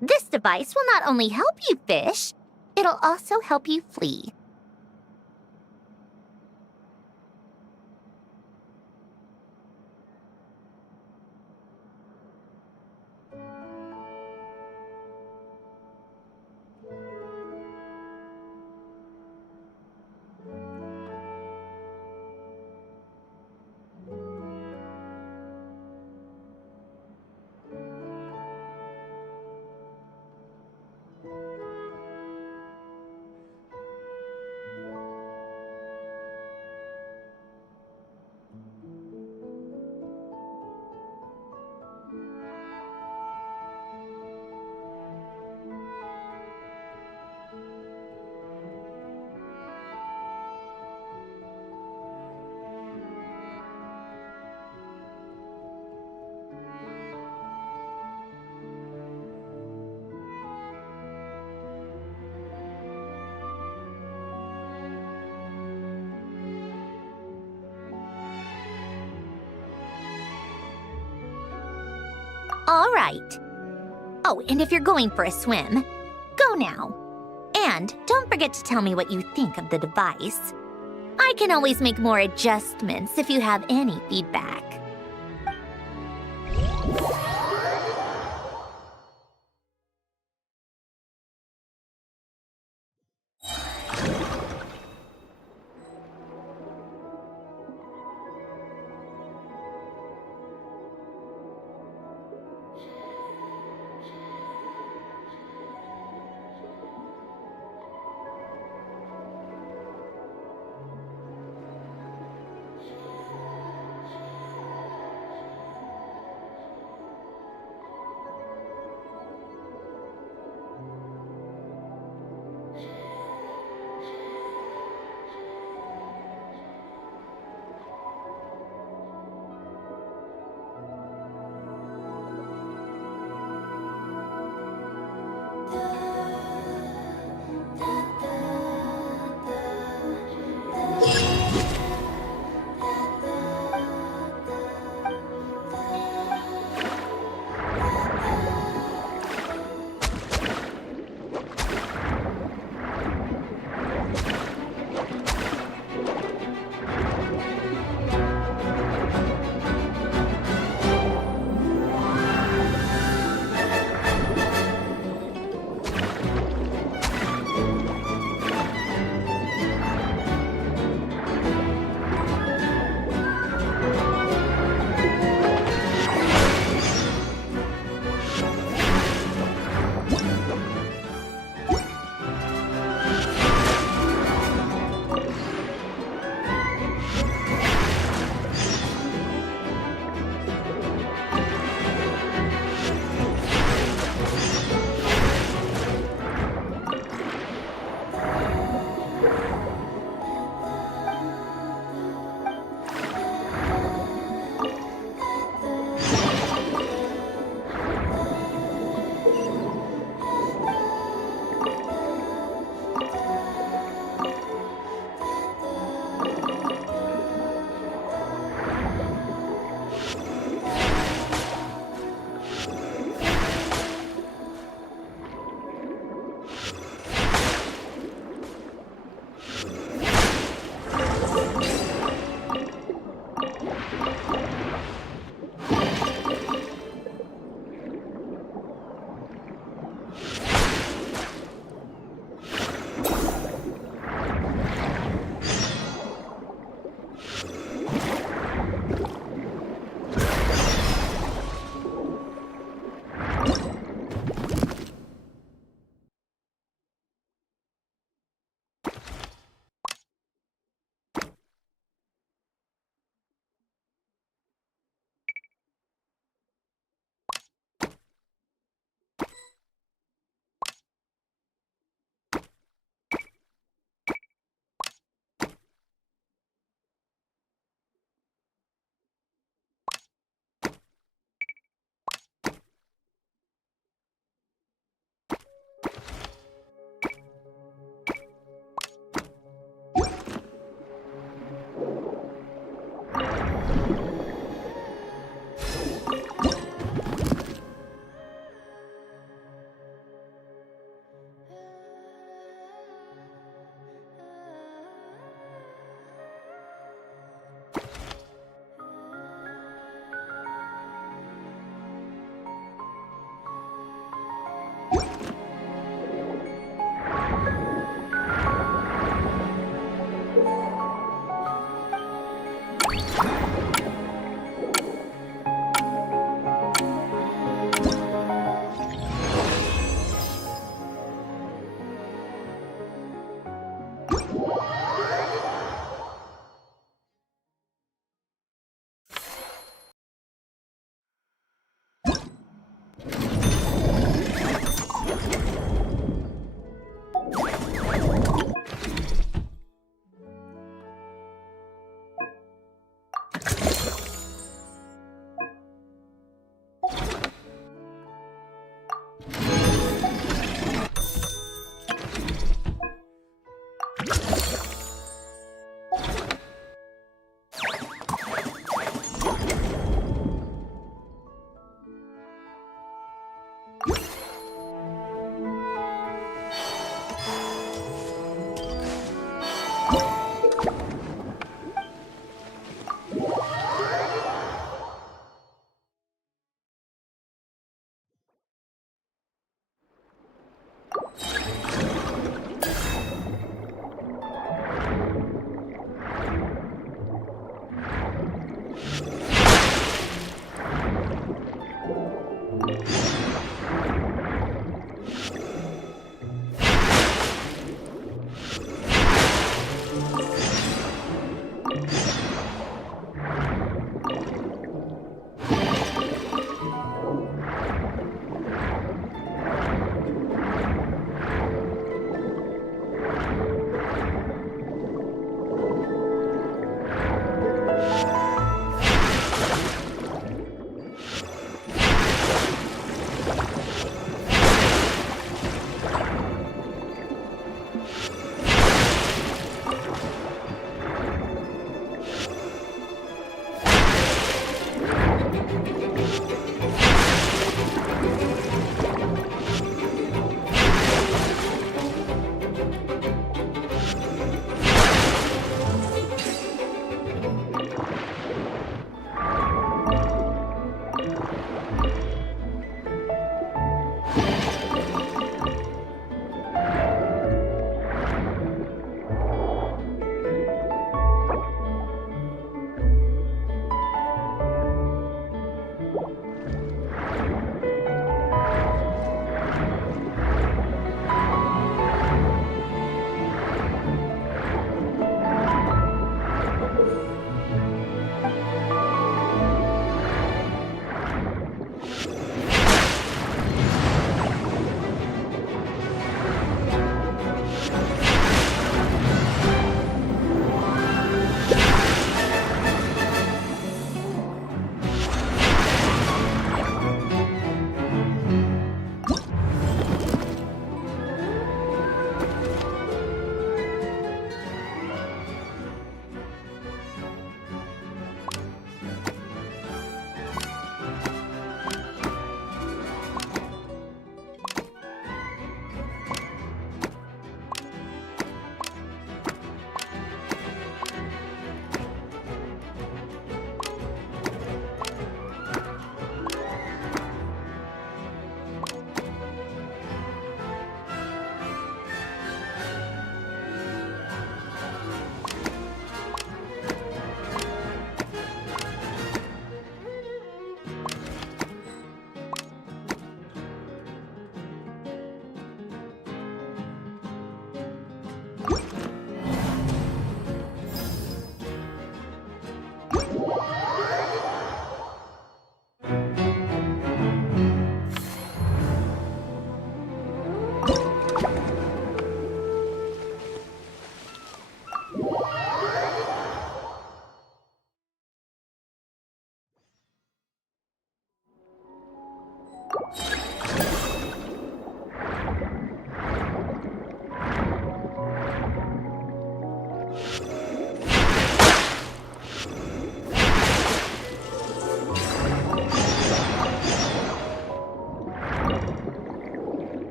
This device will not only help you fish, it'll also help you flee. All right. Oh, and if you're going for a swim, go now. And don't forget to tell me what you think of the device. I can always make more adjustments if you have any feedback.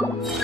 you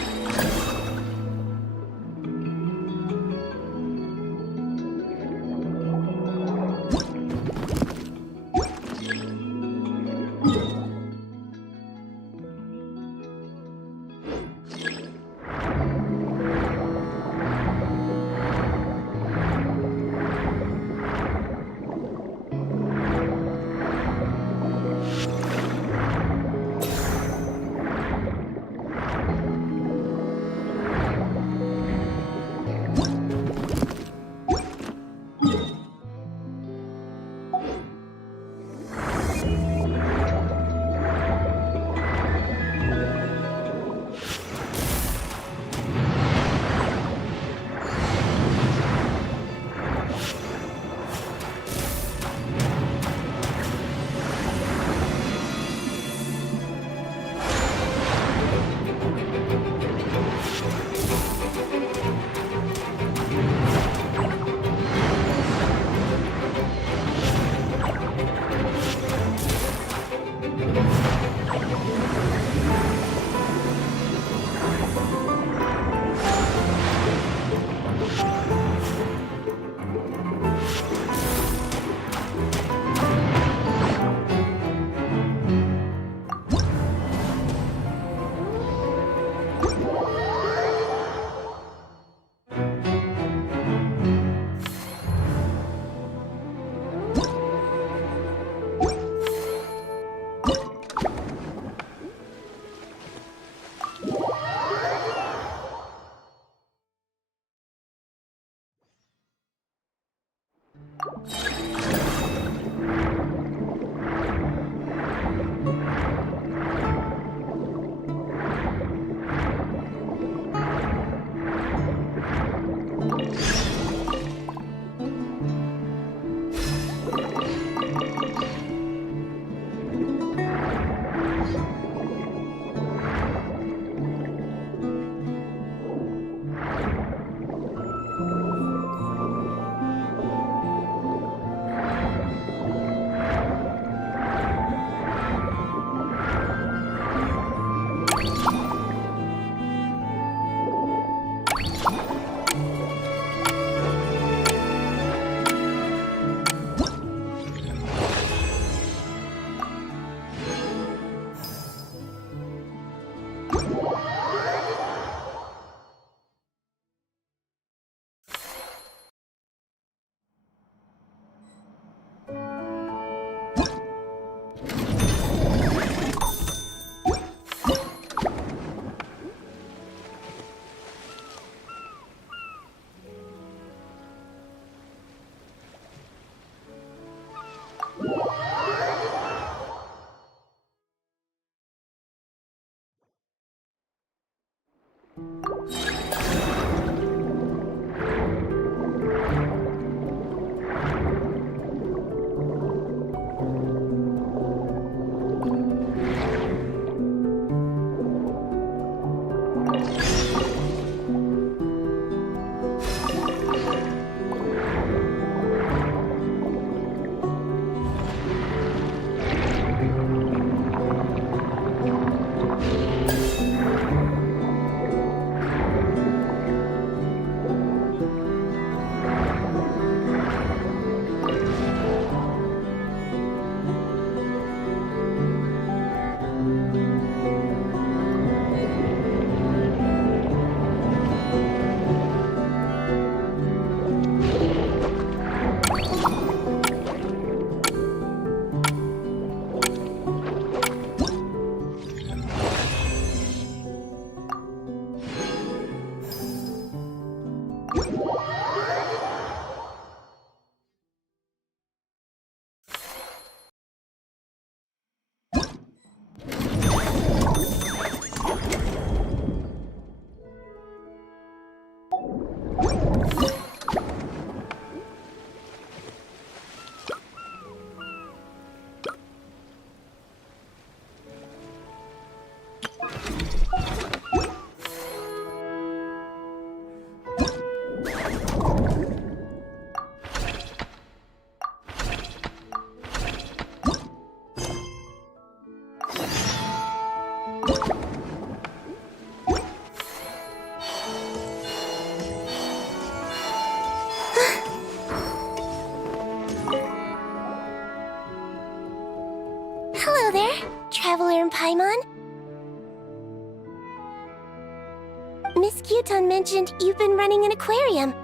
Miss Kyuton mentioned you've been running an aquarium.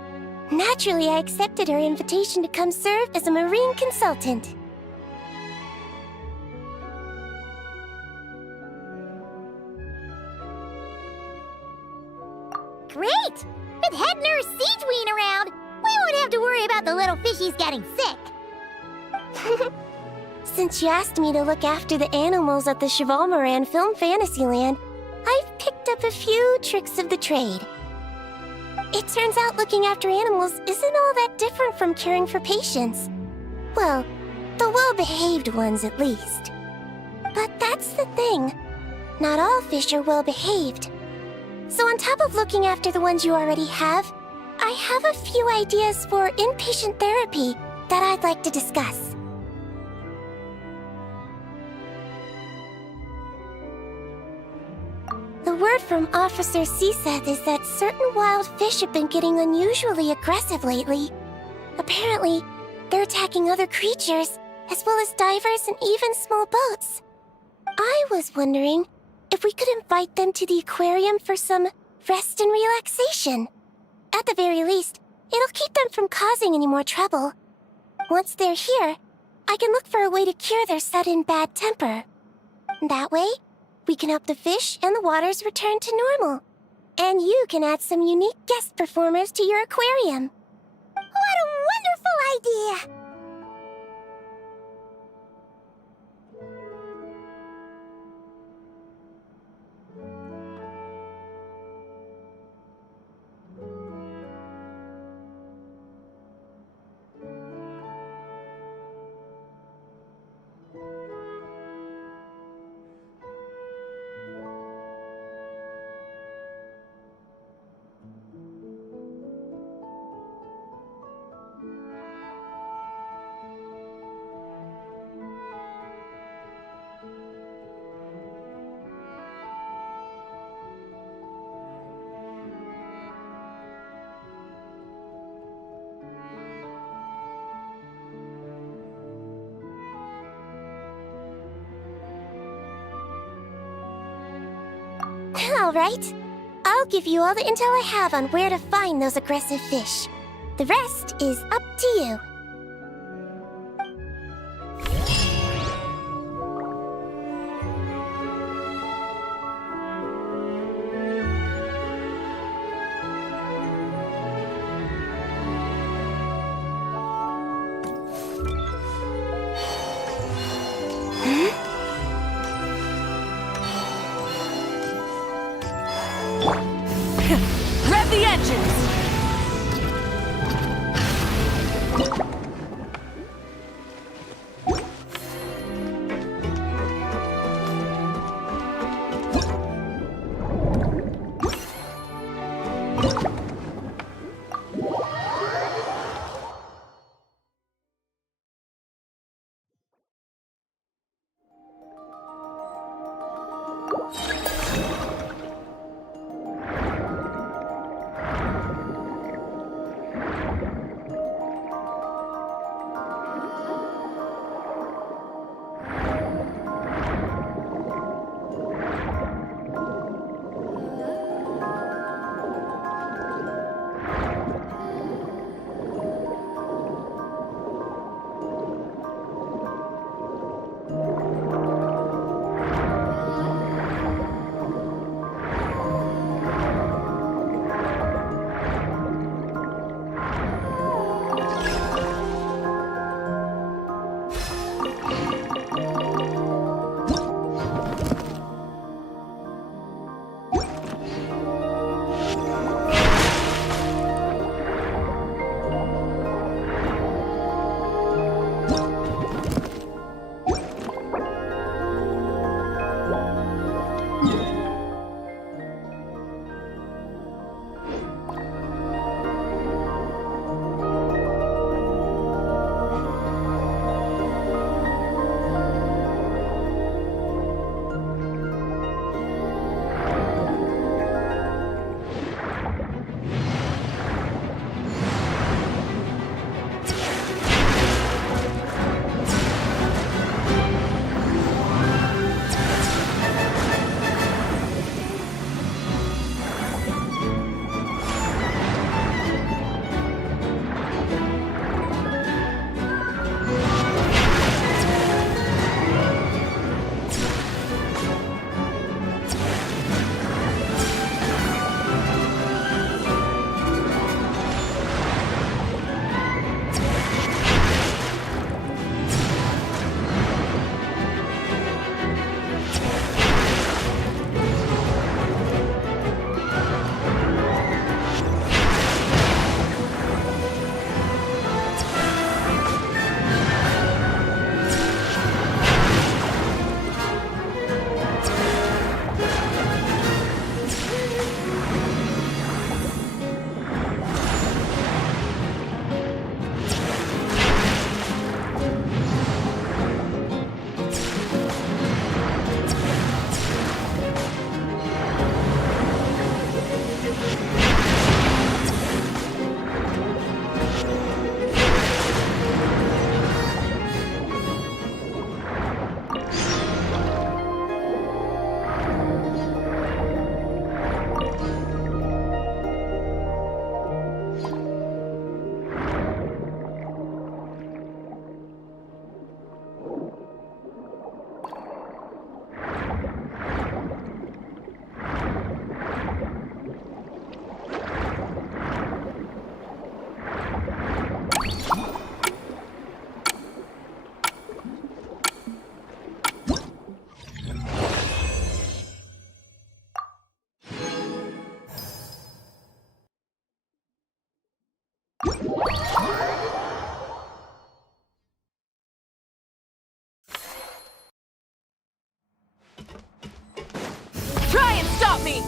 Naturally, I accepted her invitation to come serve as a marine consultant. Great! With head nurse Siegeween around, we won't have to worry about the little fishies getting sick. Since you asked me to look after the animals at the Chevalmoran Film Fantasyland, I've picked up a few tricks of the trade. It turns out looking after animals isn't all that different from caring for patients. Well, the well-behaved ones at least. But that's the thing. Not all fish are well-behaved. So on top of looking after the ones you already have, I have a few ideas for inpatient therapy that I'd like to discuss. The word from Officer Seaseth is that certain wild fish have been getting unusually aggressive lately. Apparently, they're attacking other creatures, as well as divers and even small boats. I was wondering if we could invite them to the aquarium for some rest and relaxation. At the very least, it'll keep them from causing any more trouble. Once they're here, I can look for a way to cure their sudden bad temper. That way, we can help the fish and the waters return to normal. And you can add some unique guest performers to your aquarium. What a wonderful idea! All right. I'll give you all the intel I have on where to find those aggressive fish. The rest is up to you. Rev the engines! Try and stop me!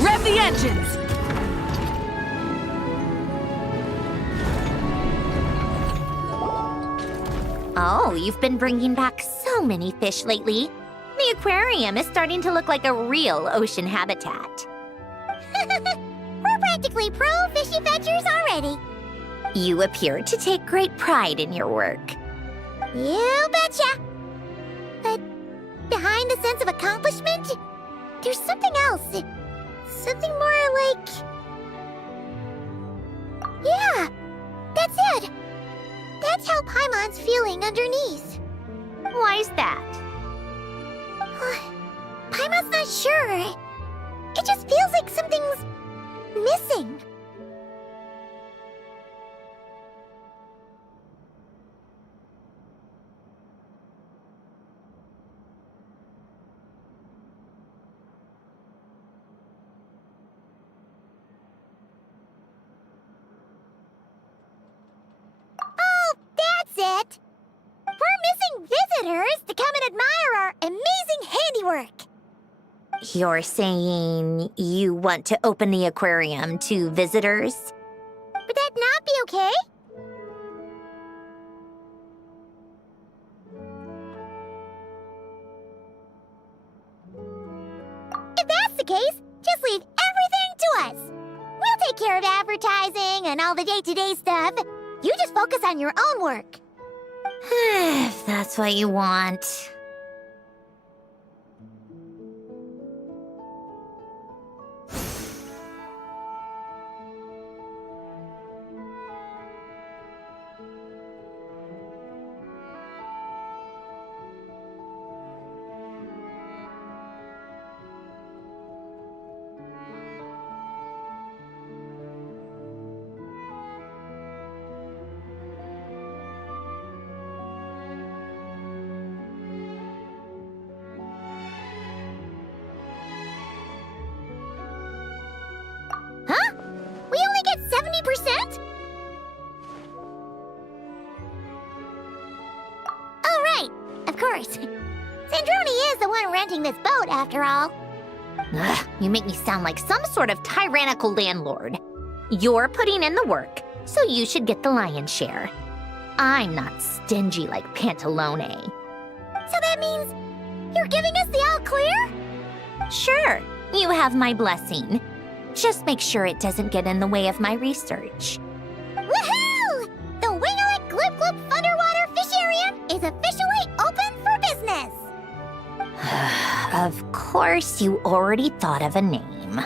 Rev the engines! Oh, you've been bringing back so many fish lately. The aquarium is starting to look like a real ocean habitat. We're practically pro fishy fetchers already. You appear to take great pride in your work. You betcha. But behind the sense of accomplishment, there's something else. Something more like... Yeah, that's it. That's how Paimon's feeling underneath. Why's that? Paimon's not sure. It just feels like something's missing. Oh, that's it! We're missing visitors to come and admire our amazing handiwork. You're saying you want to open the aquarium to visitors? Would that not be okay? If that's the case, just leave everything to us. We'll take care of advertising and all the day-to-day stuff. You just focus on your own work. If that's what you want. Huh? We only get 70%? Oh, right. Of course. Sandroni is the one renting this boat, after all. Ugh, you make me sound like some sort of tyrannical landlord. You're putting in the work, so you should get the lion's share. I'm not stingy like Pantalone. So that means you're giving us the all clear? Sure, you have my blessing. Just make sure it doesn't get in the way of my research. Woohoo! The Wingalik Gloop Gloop Underwater Fisharium is officially open for business! Of course, you already thought of a name.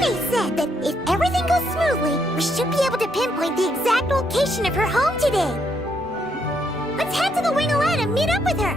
Yone said that if everything goes smoothly, we should be able to pinpoint the exact location of her home today. Let's head to the Wing-O-Lat and meet up with her.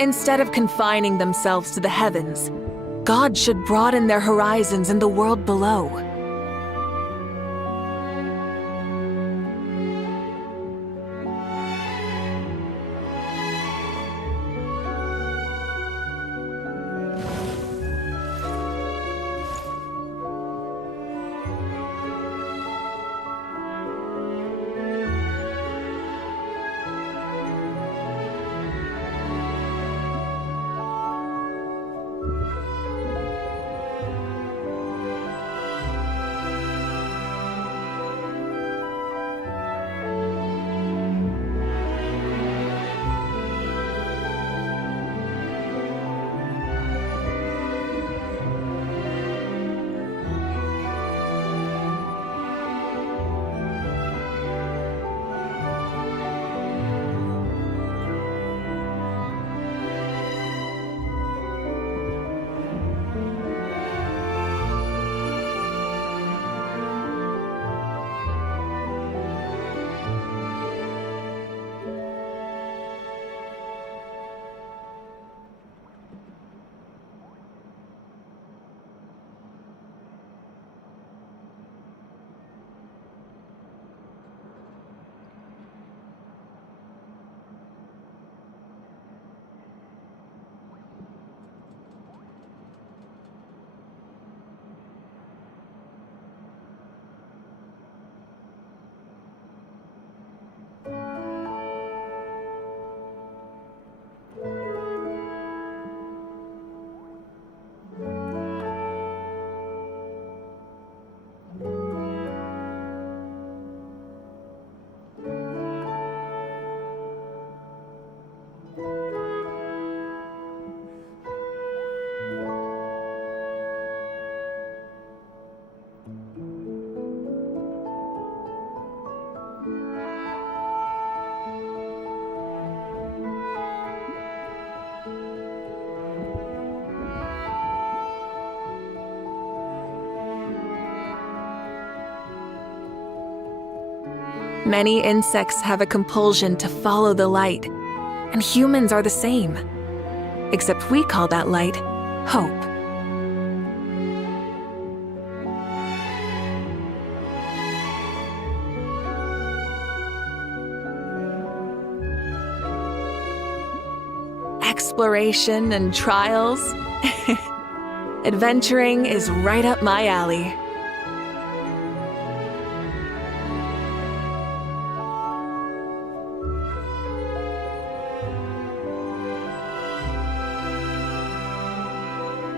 Instead of confining themselves to the heavens, God should broaden their horizons in the world below. Many insects have a compulsion to follow the light, and humans are the same. Except we call that light hope. Exploration and trials. Adventuring is right up my alley.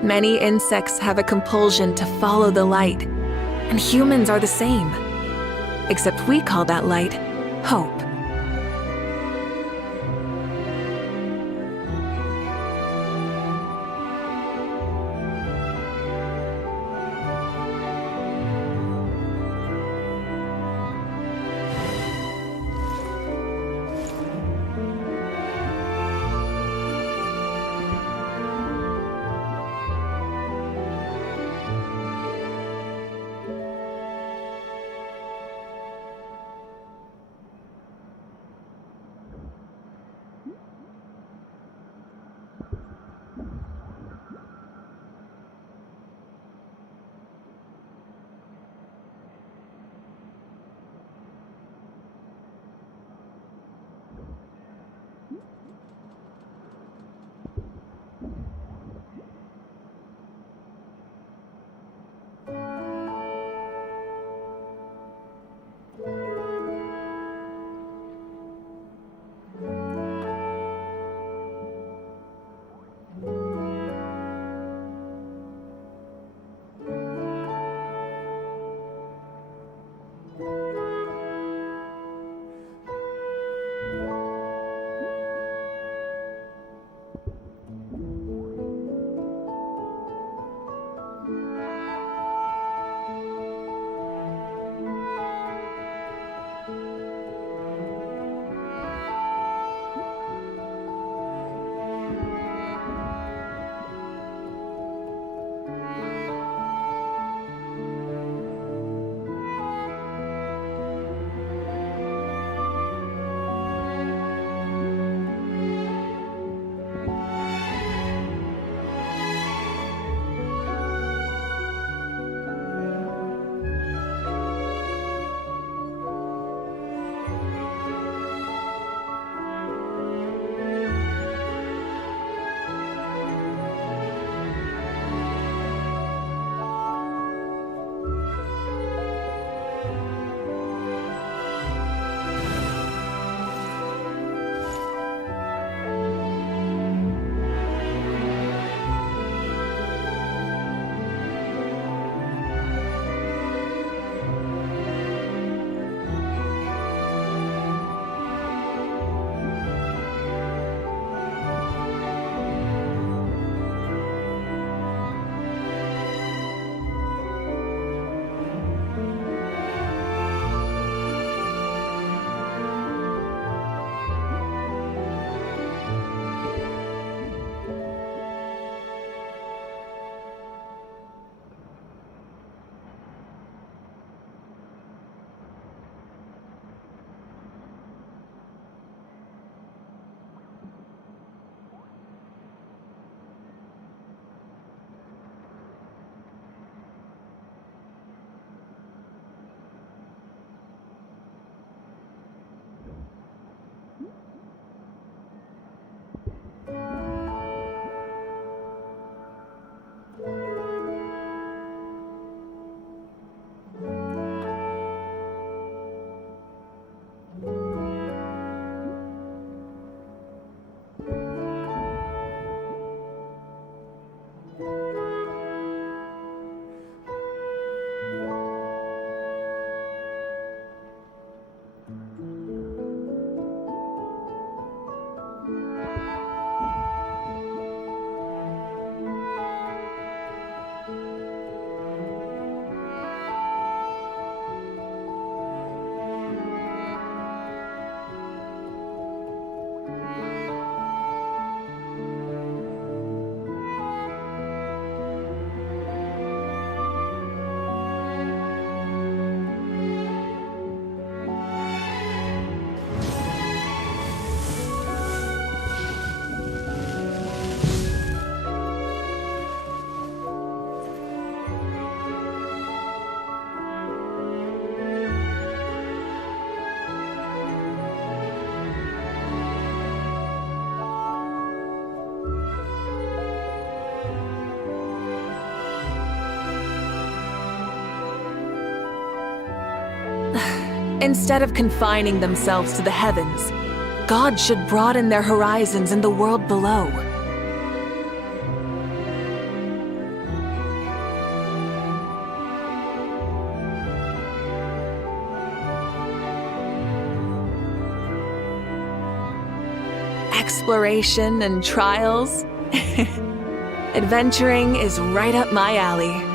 Many insects have a compulsion to follow the light, and humans are the same. Except we call that light hope. Instead of confining themselves to the heavens, God should broaden their horizons in the world below. Exploration and trials. Adventuring is right up my alley.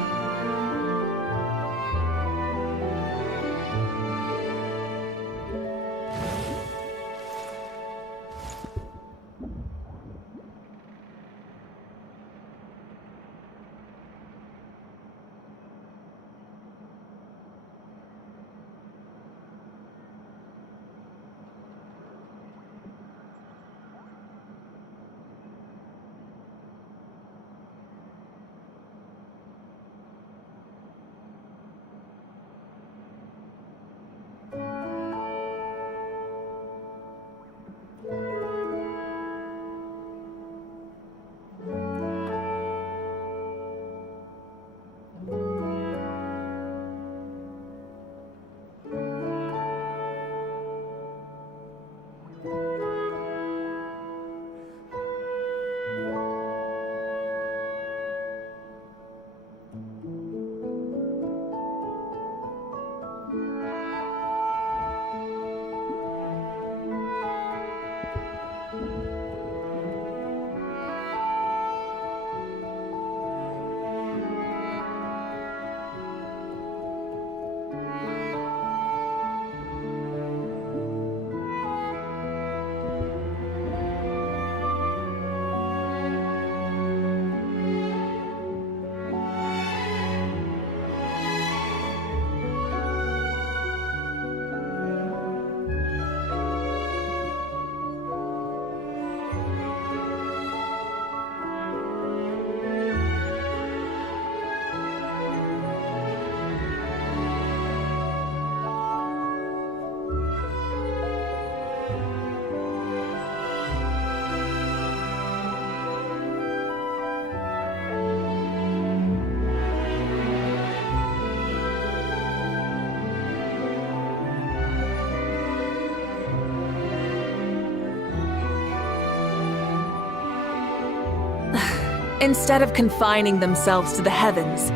Instead of confining themselves to the heavens,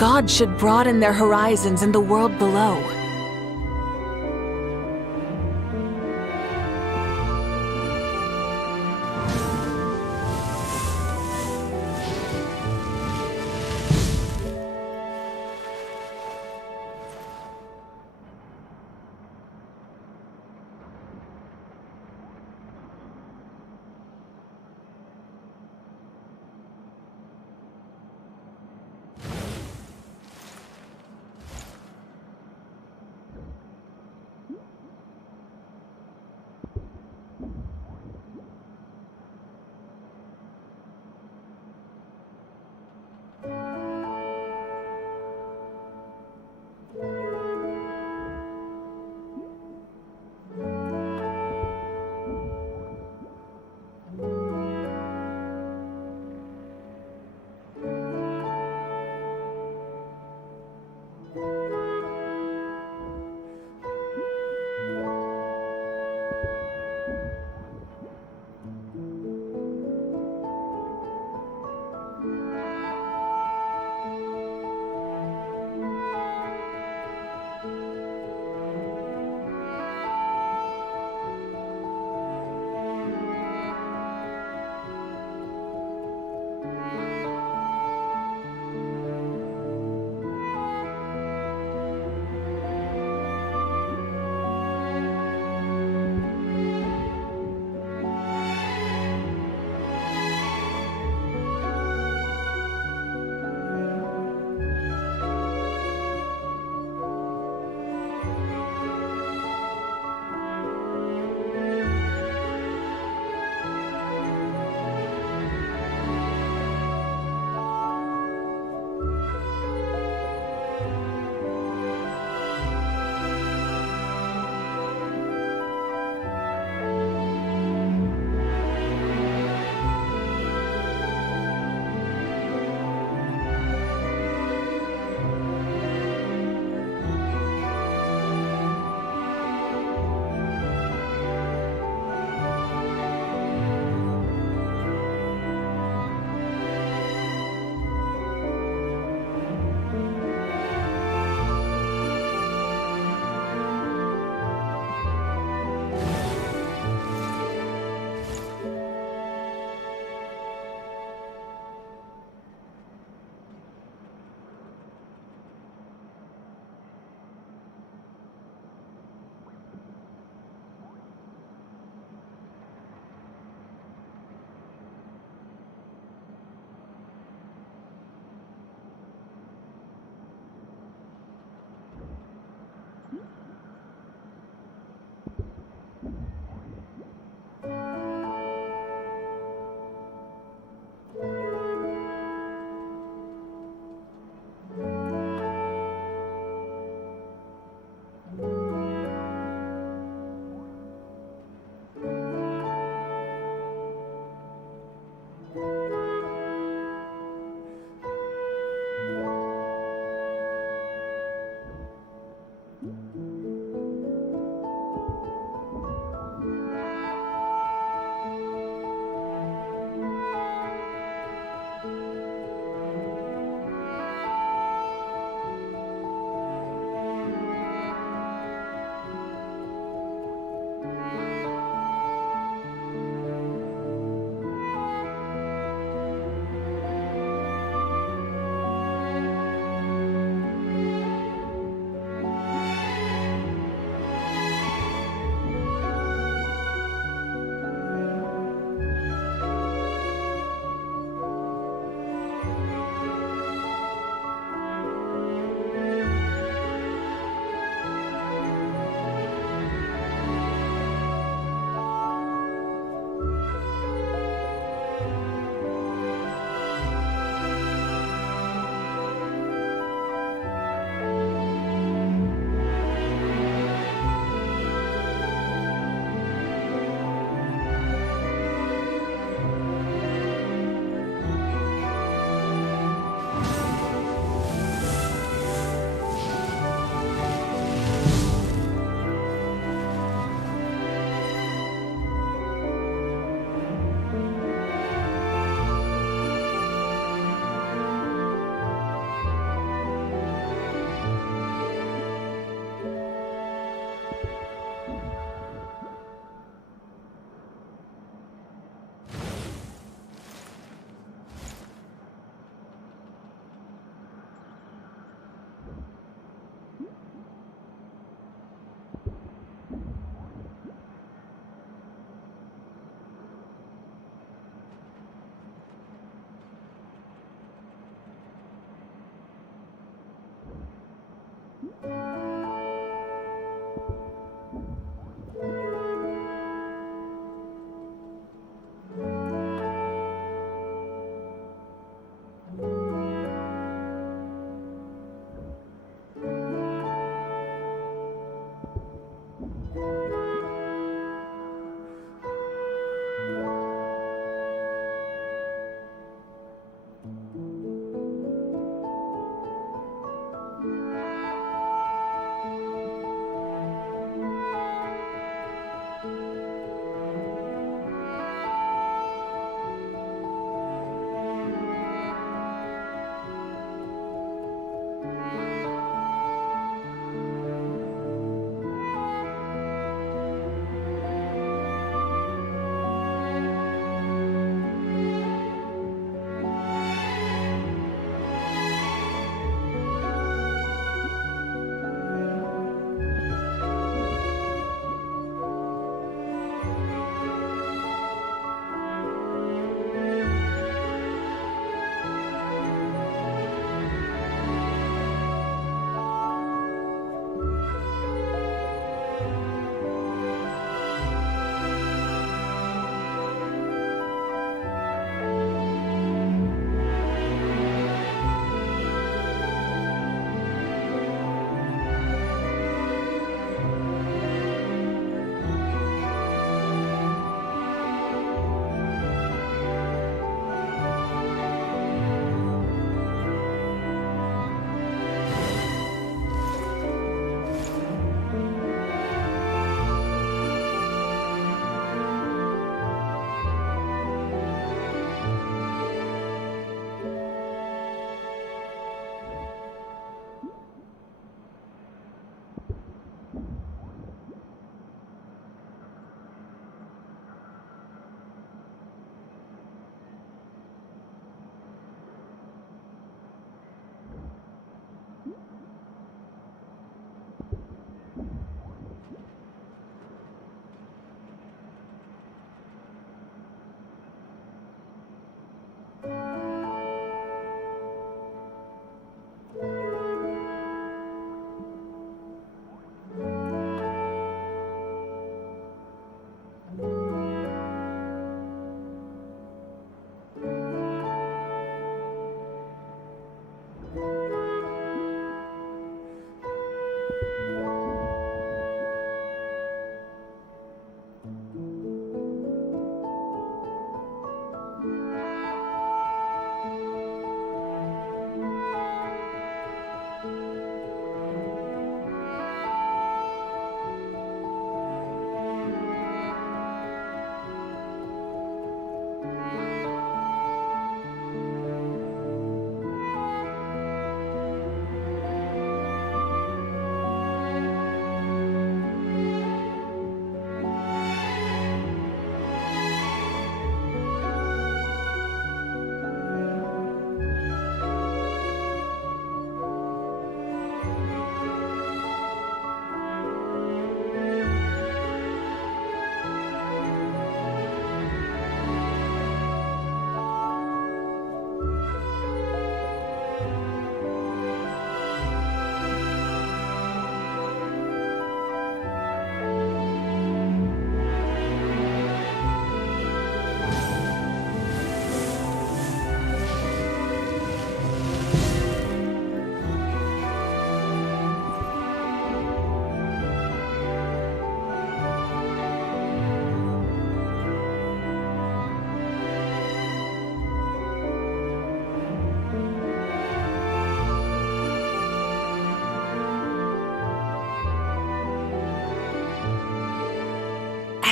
God should broaden their horizons in the world below.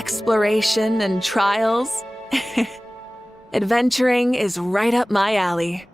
exploration and trials. Adventuring is right up my alley.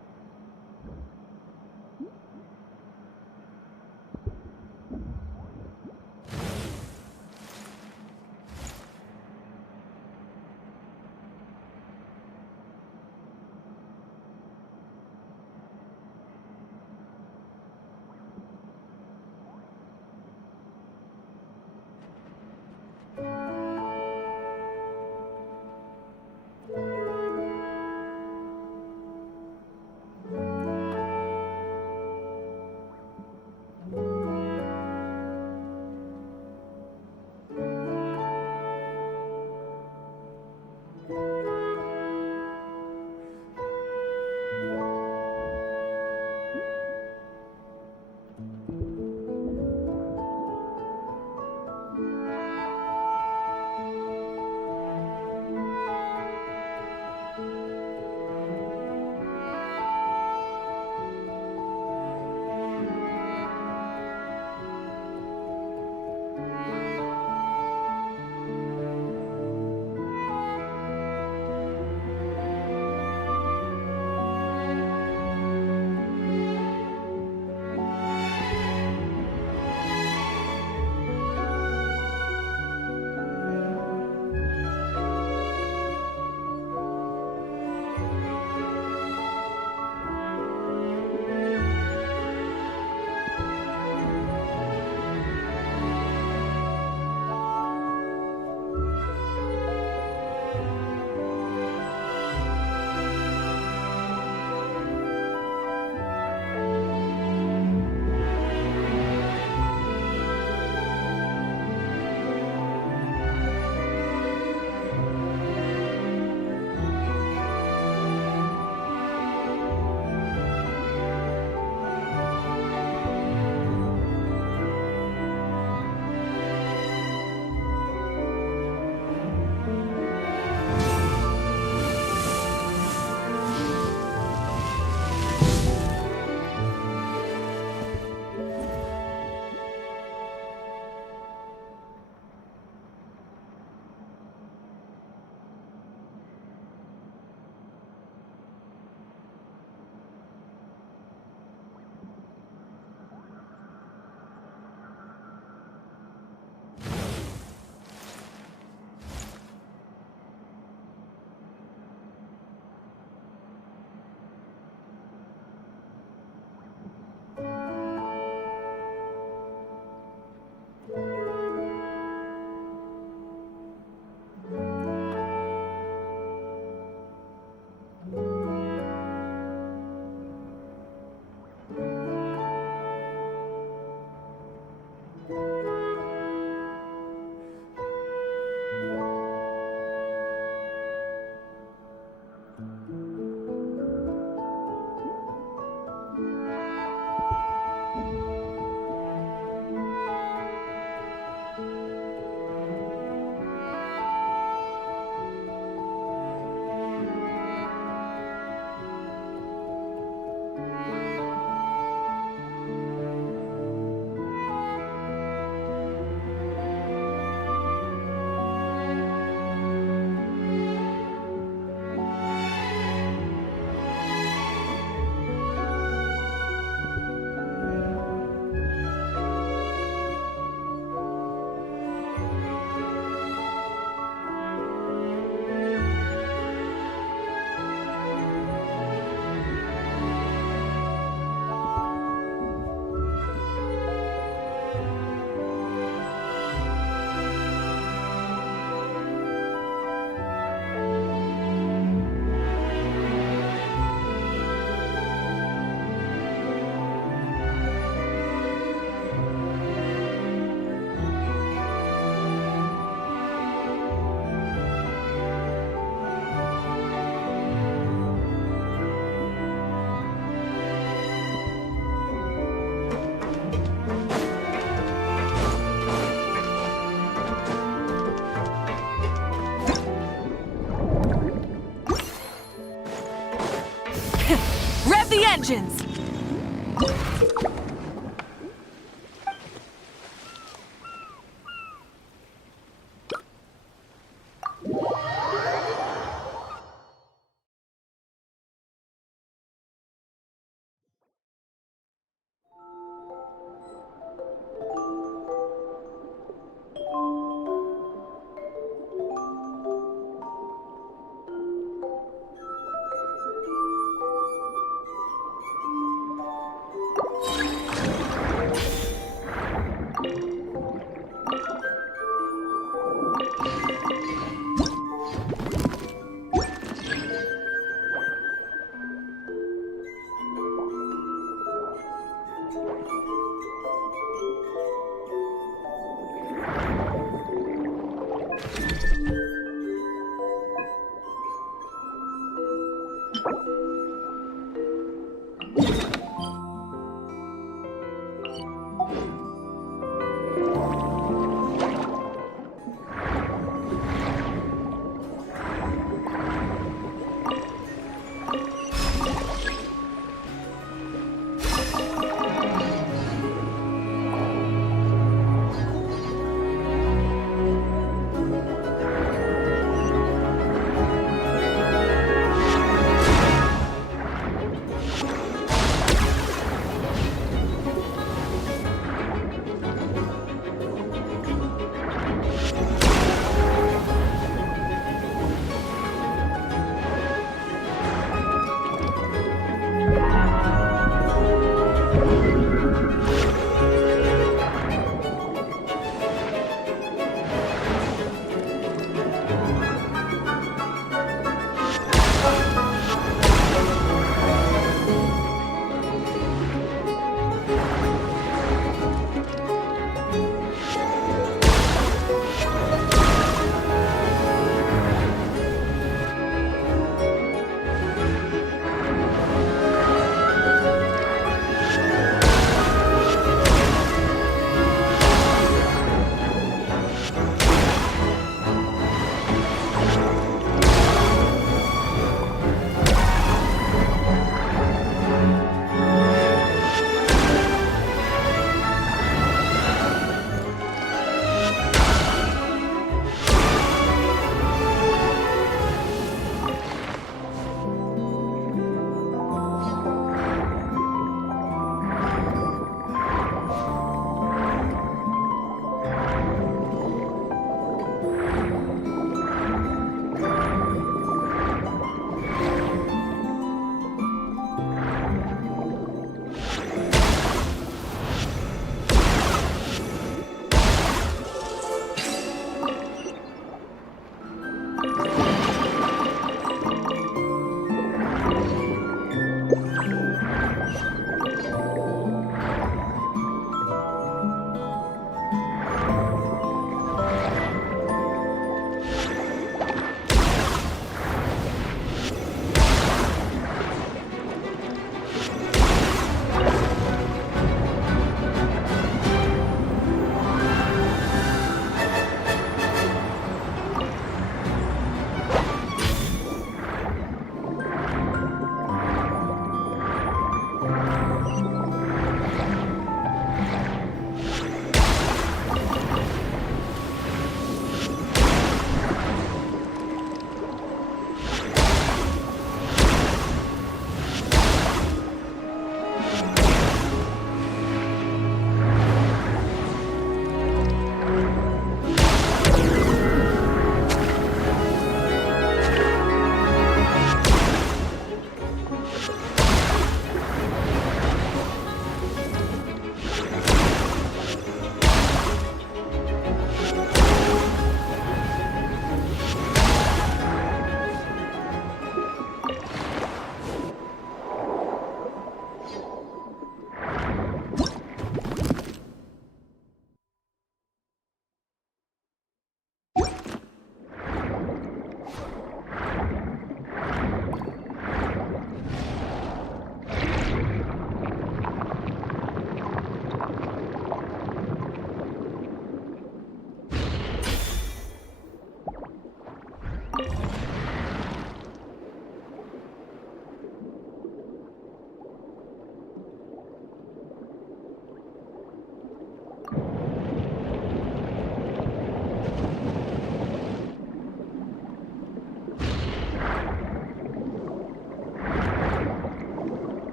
the engines!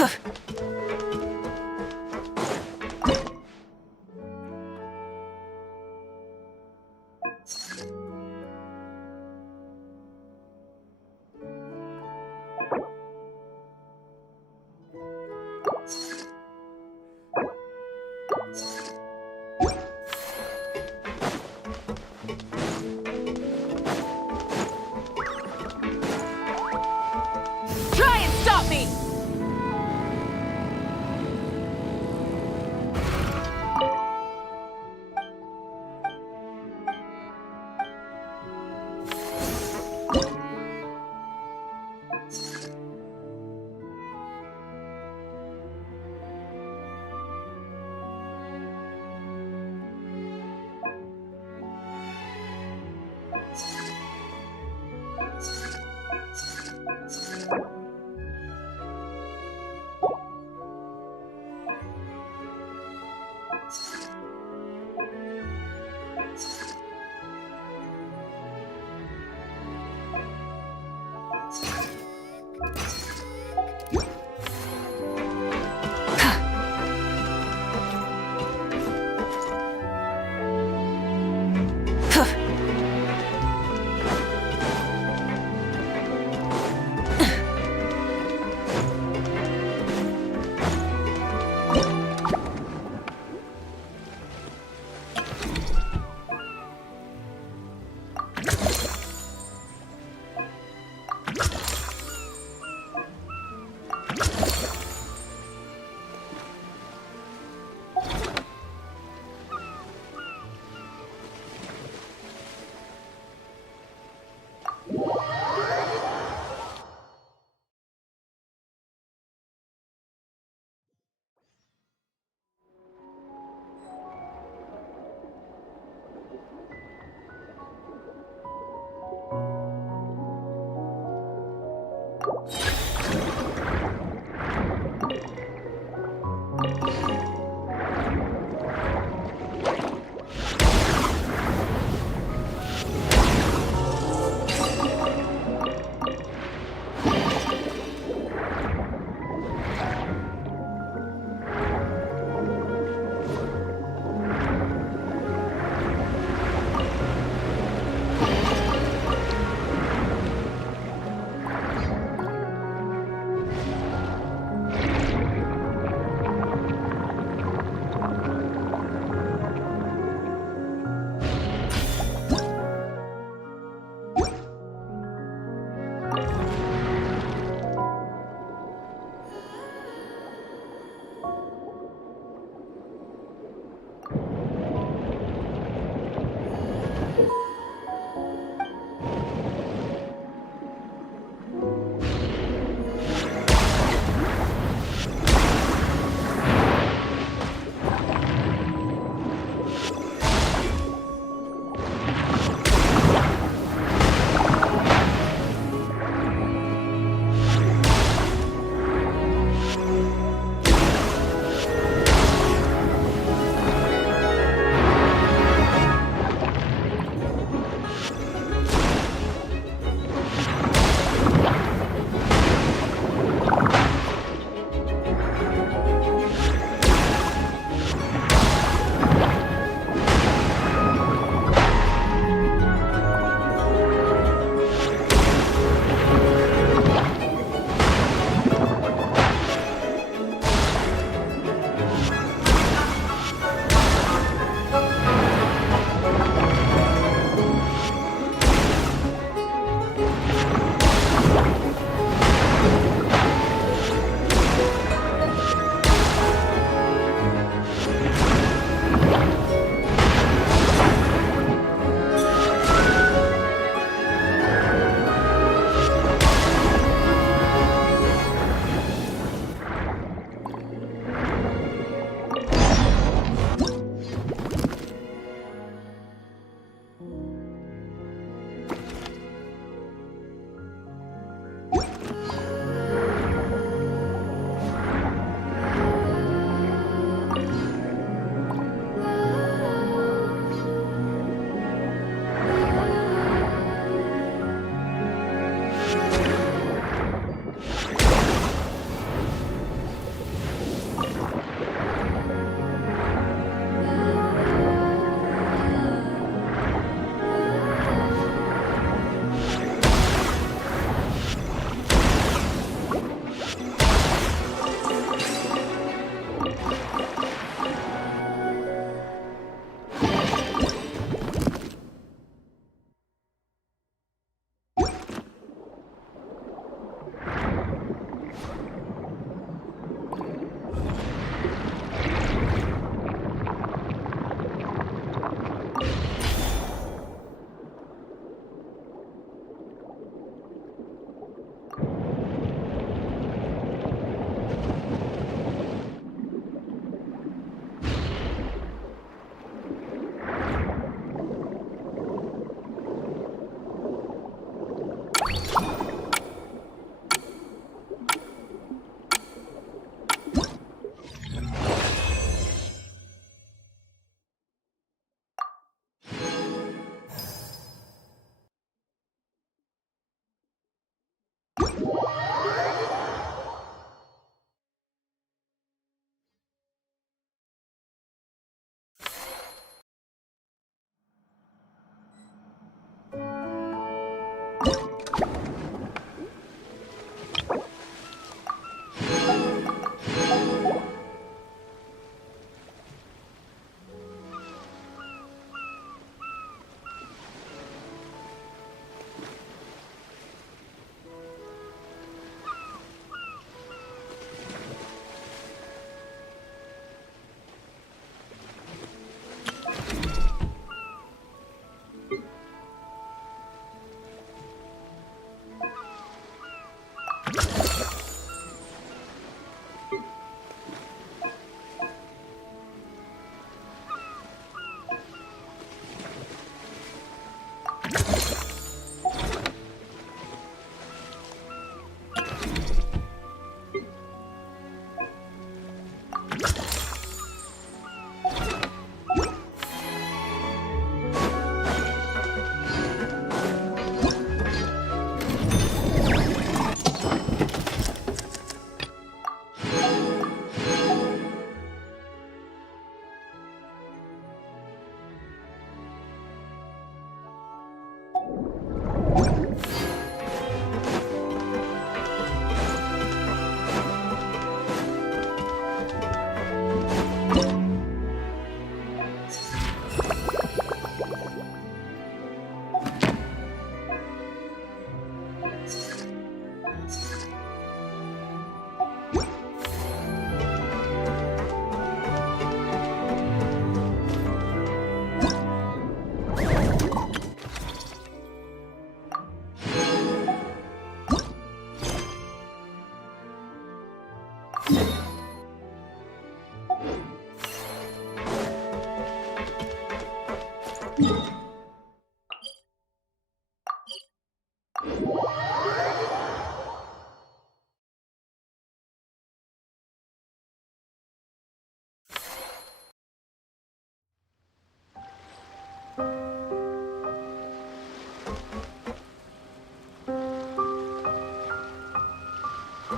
Try and stop me!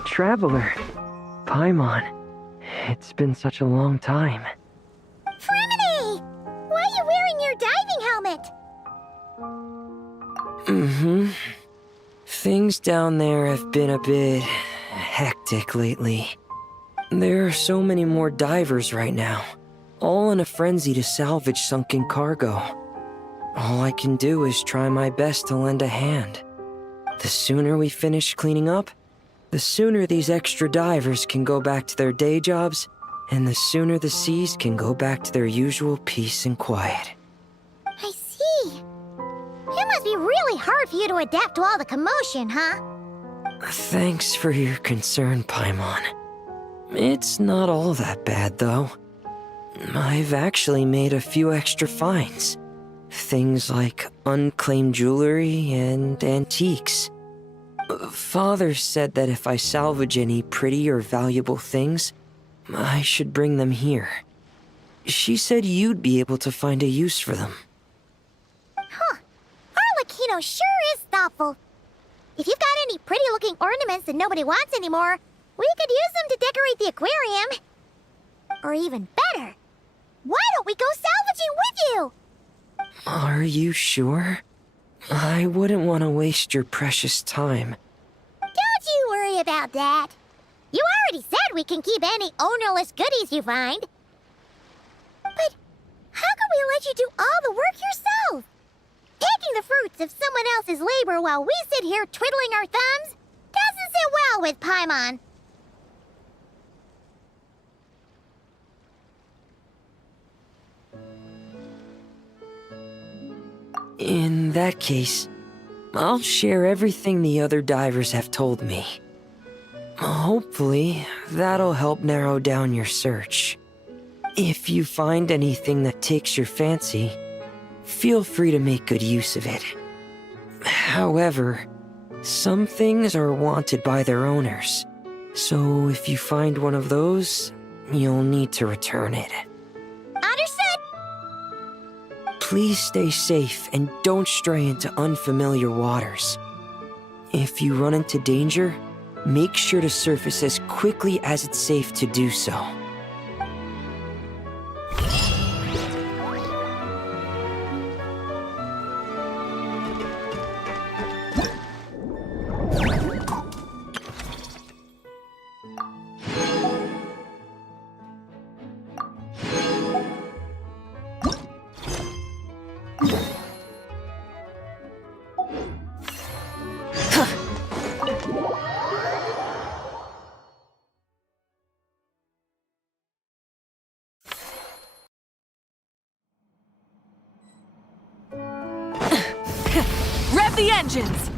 Traveler, Paimon, it's been such a long time. Fremini! Why are you wearing your diving helmet? Things down there have been a bit hectic lately. There are so many more divers right now, all in a frenzy to salvage sunken cargo. All I can do is try my best to lend a hand. The sooner we finish cleaning up, the sooner these extra divers can go back to their day jobs, and the sooner the seas can go back to their usual peace and quiet. I see. It must be really hard for you to adapt to all the commotion, huh? Thanks for your concern, Paimon. It's not all that bad, though. I've actually made a few extra finds. Things like unclaimed jewelry and antiques. Father said that if I salvage any pretty or valuable things, I should bring them here. She said you'd be able to find a use for them. Huh. Arlecchino sure is thoughtful. If you've got any pretty-looking ornaments that nobody wants anymore, we could use them to decorate the aquarium. Or even better, why don't we go salvaging with you? Are you sure? I wouldn't want to waste your precious time. Don't you worry about that. You already said we can keep any ownerless goodies you find. But how can we let you do all the work yourself? Taking the fruits of someone else's labor while we sit here twiddling our thumbs doesn't sit well with Paimon. In that case, I'll share everything the other divers have told me. Hopefully, that'll help narrow down your search. If you find anything that takes your fancy, feel free to make good use of it. However, some things are wanted by their owners, so if you find one of those, you'll need to return it. Understood! Please stay safe and don't stray into unfamiliar waters. If you run into danger, make sure to surface as quickly as it's safe to do so. Rev the engines!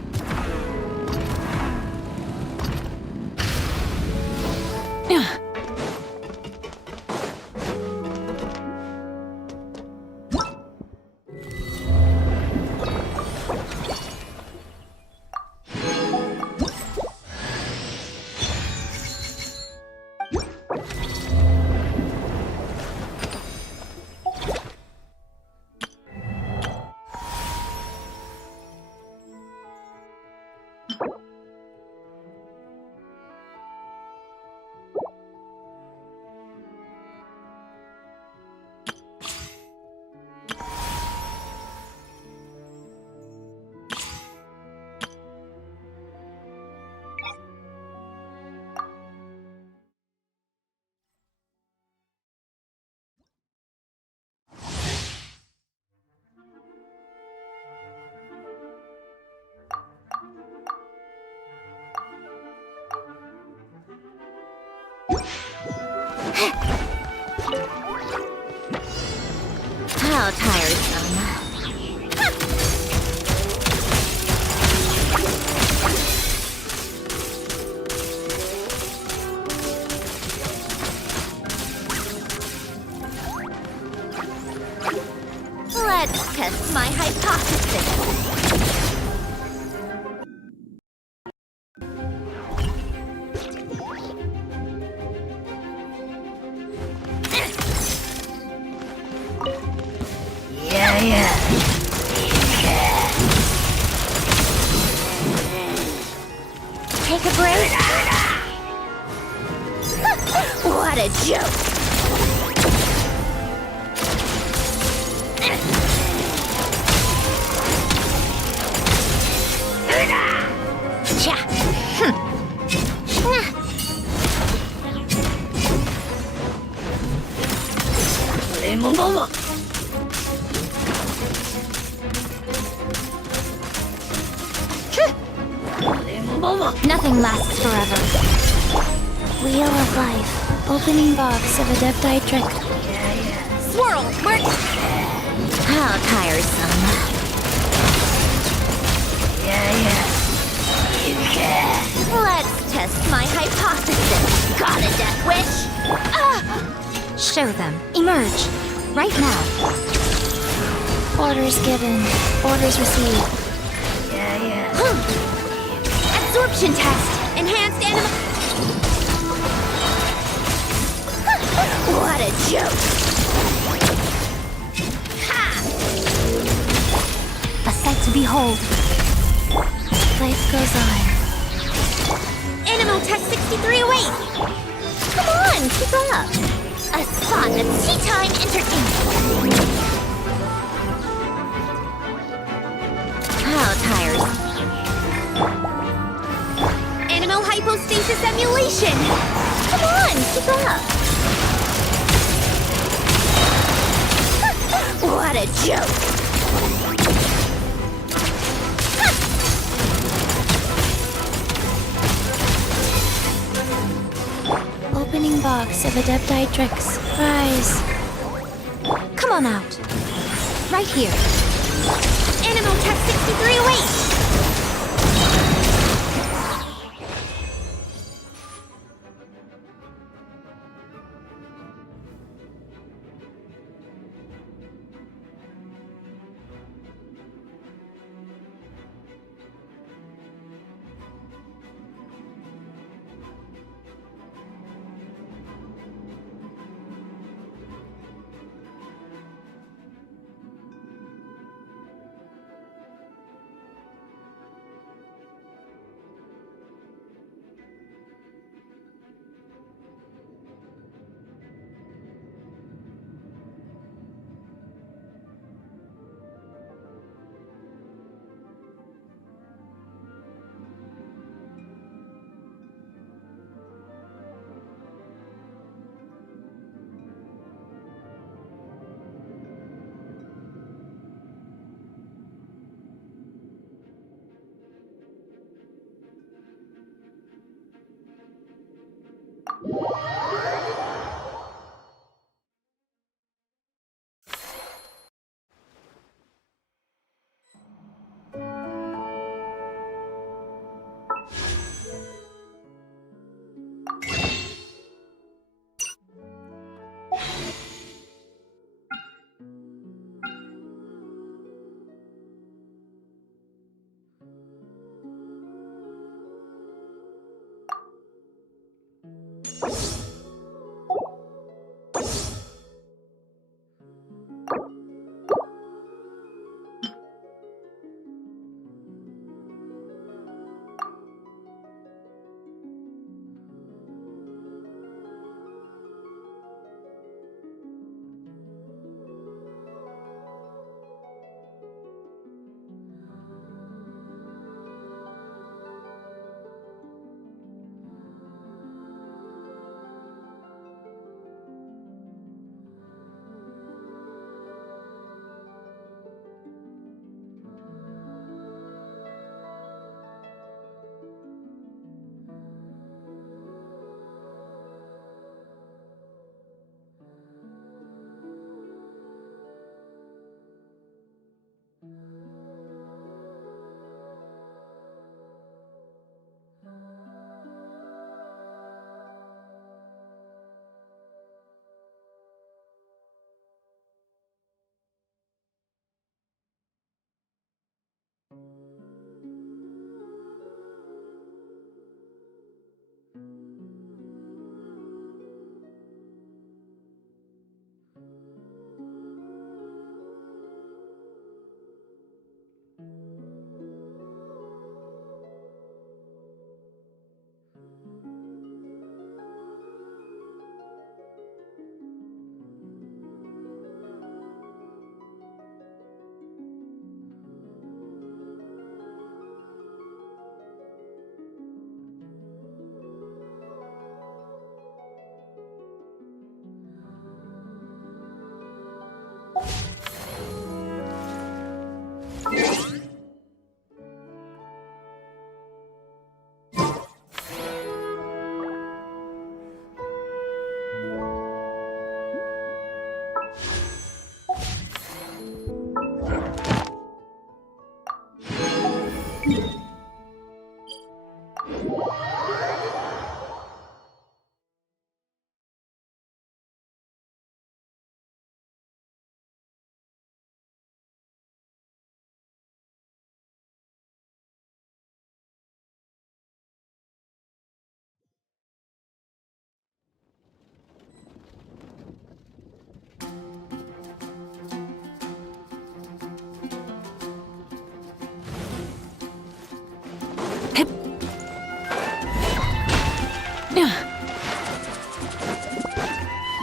How tiresome. Let's test my hypothesis. Take a break. What a joke. Cha. Nothing lasts forever. Wheel of Life. Opening box of Adepti Trick. Swirl, Mark. How tiresome. Let's test my hypothesis. Got a death wish? Show them. Emerge. Right now. Orders given. Orders received. Absorption test. Enhanced animal. What a joke. Ha! A sight to behold. Life goes on. Animal test 63 awaits. Come on, keep up. A spot of tea time entertainment. How tiresome. Animal hypostasis emulation. Come on, keep up. What a joke. Opening box of Adepti Tricks. Prize. Come on out. Right here. Animal test 63 awaits.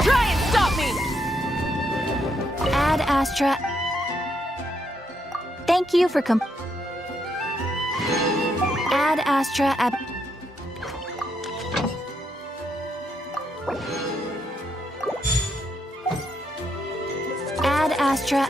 Try and stop me! Ad Astra. Thank you for Ad Astra ab. Ad Astra.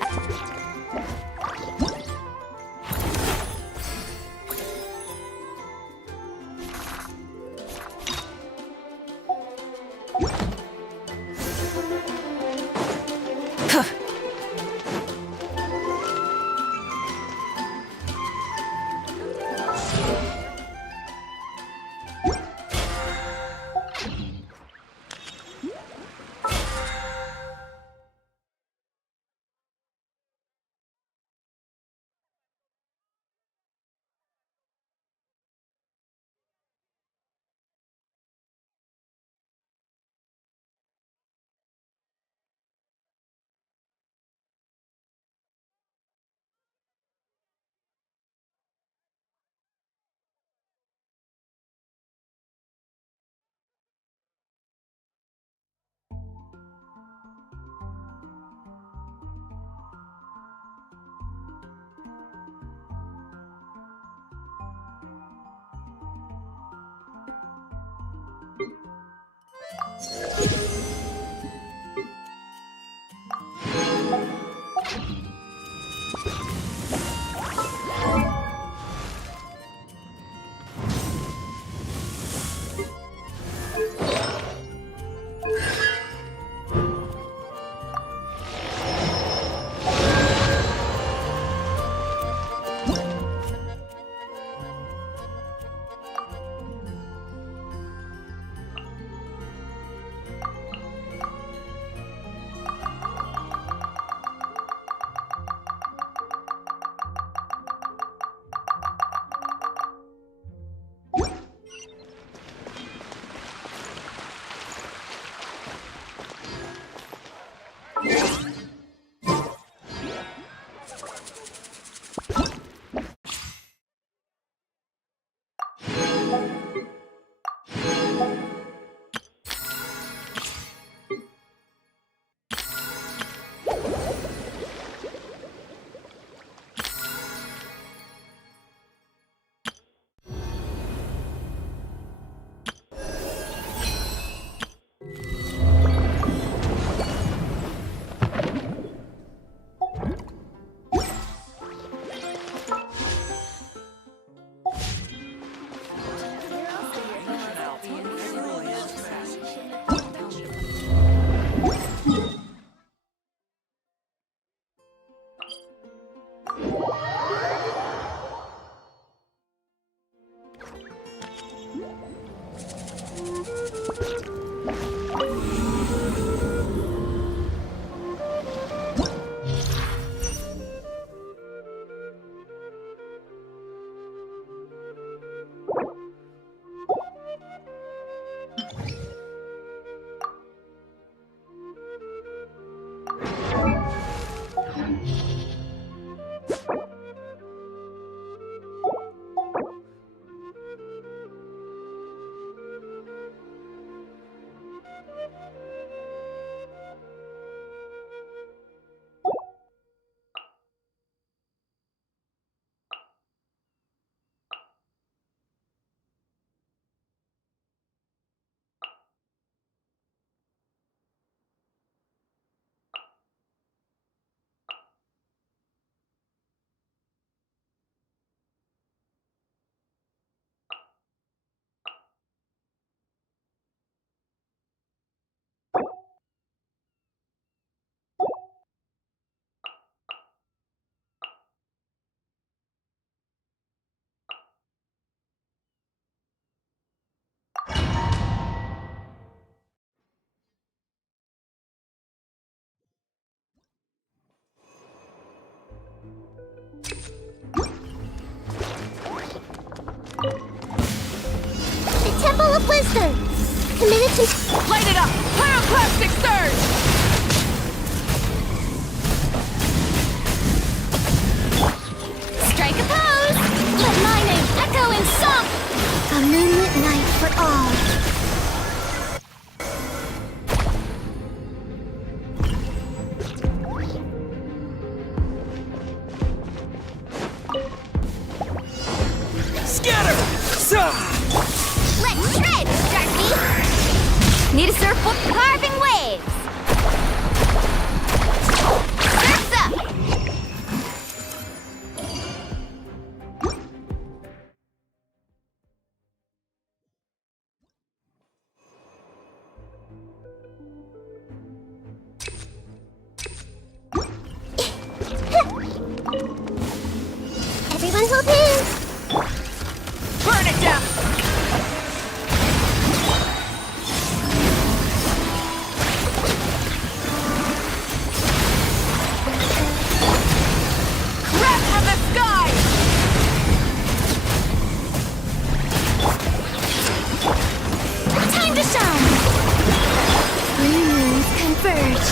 Temple of Wisdom. Committed to... Light it up! Pyroclastic surge! Strike a pose! Let my name echo in song! A moonlit night for all. Scatter! Let's shred, Darky! Need to surf with carving waves! Surf's up! Everyone hold hands. Burn it down! Crack on the sky! Time to shine! Blue moons converge.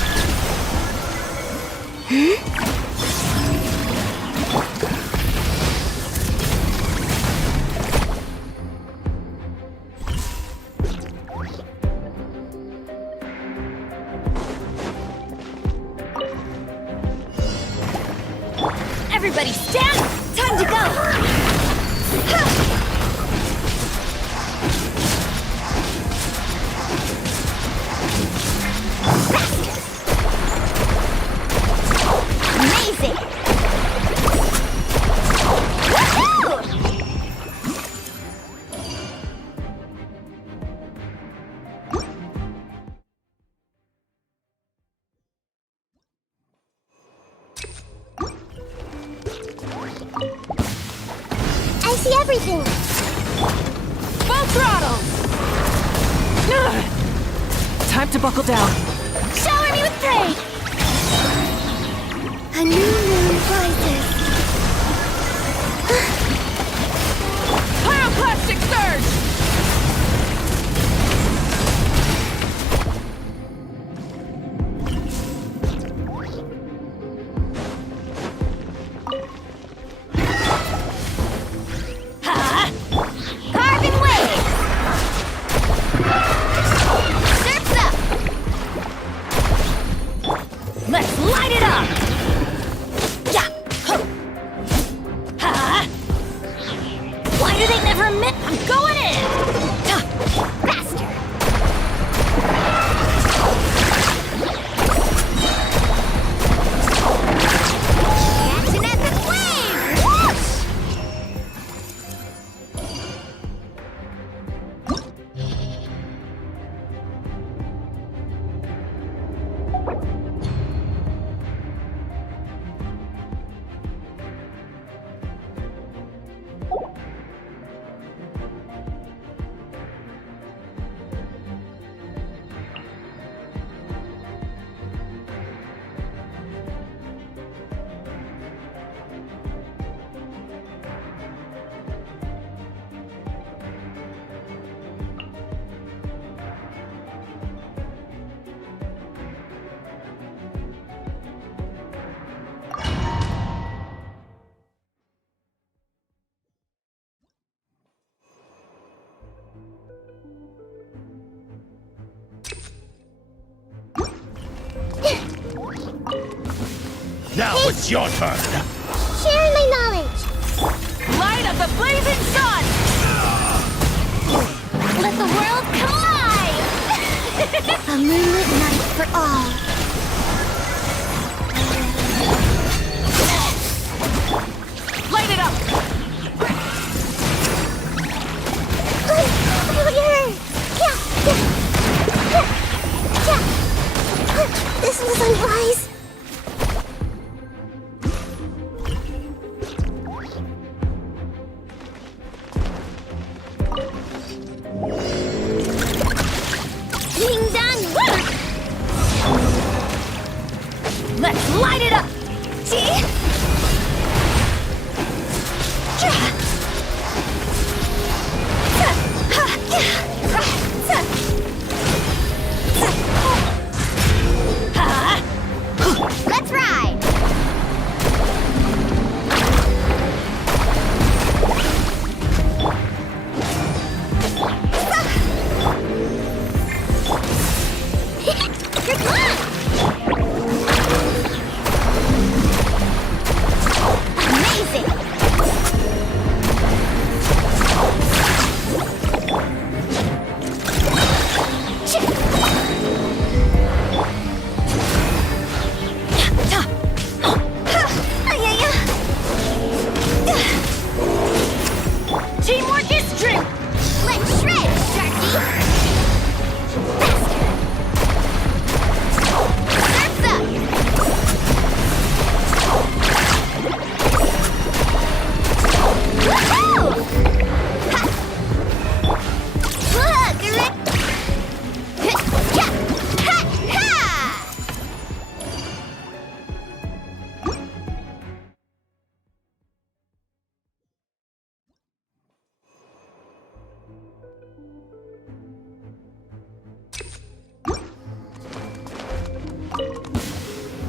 Everybody stand! Time to go! Amazing! Woohoo! I see everything. Full throttle! Time to buckle down. Shower me with praise! A new moon rises. Pyroclastic surge! Carving waves! Surf's up! Let's light it up! Yeah! Ho! Ha! Why do they never admit I'm going in? Faster! Action at the flame! Whoosh! Now it's your turn. Sharing my knowledge. Light of the blazing sun! Let the world collide! A moonlit night for all. Light it up! This was unwise. Ding dong work!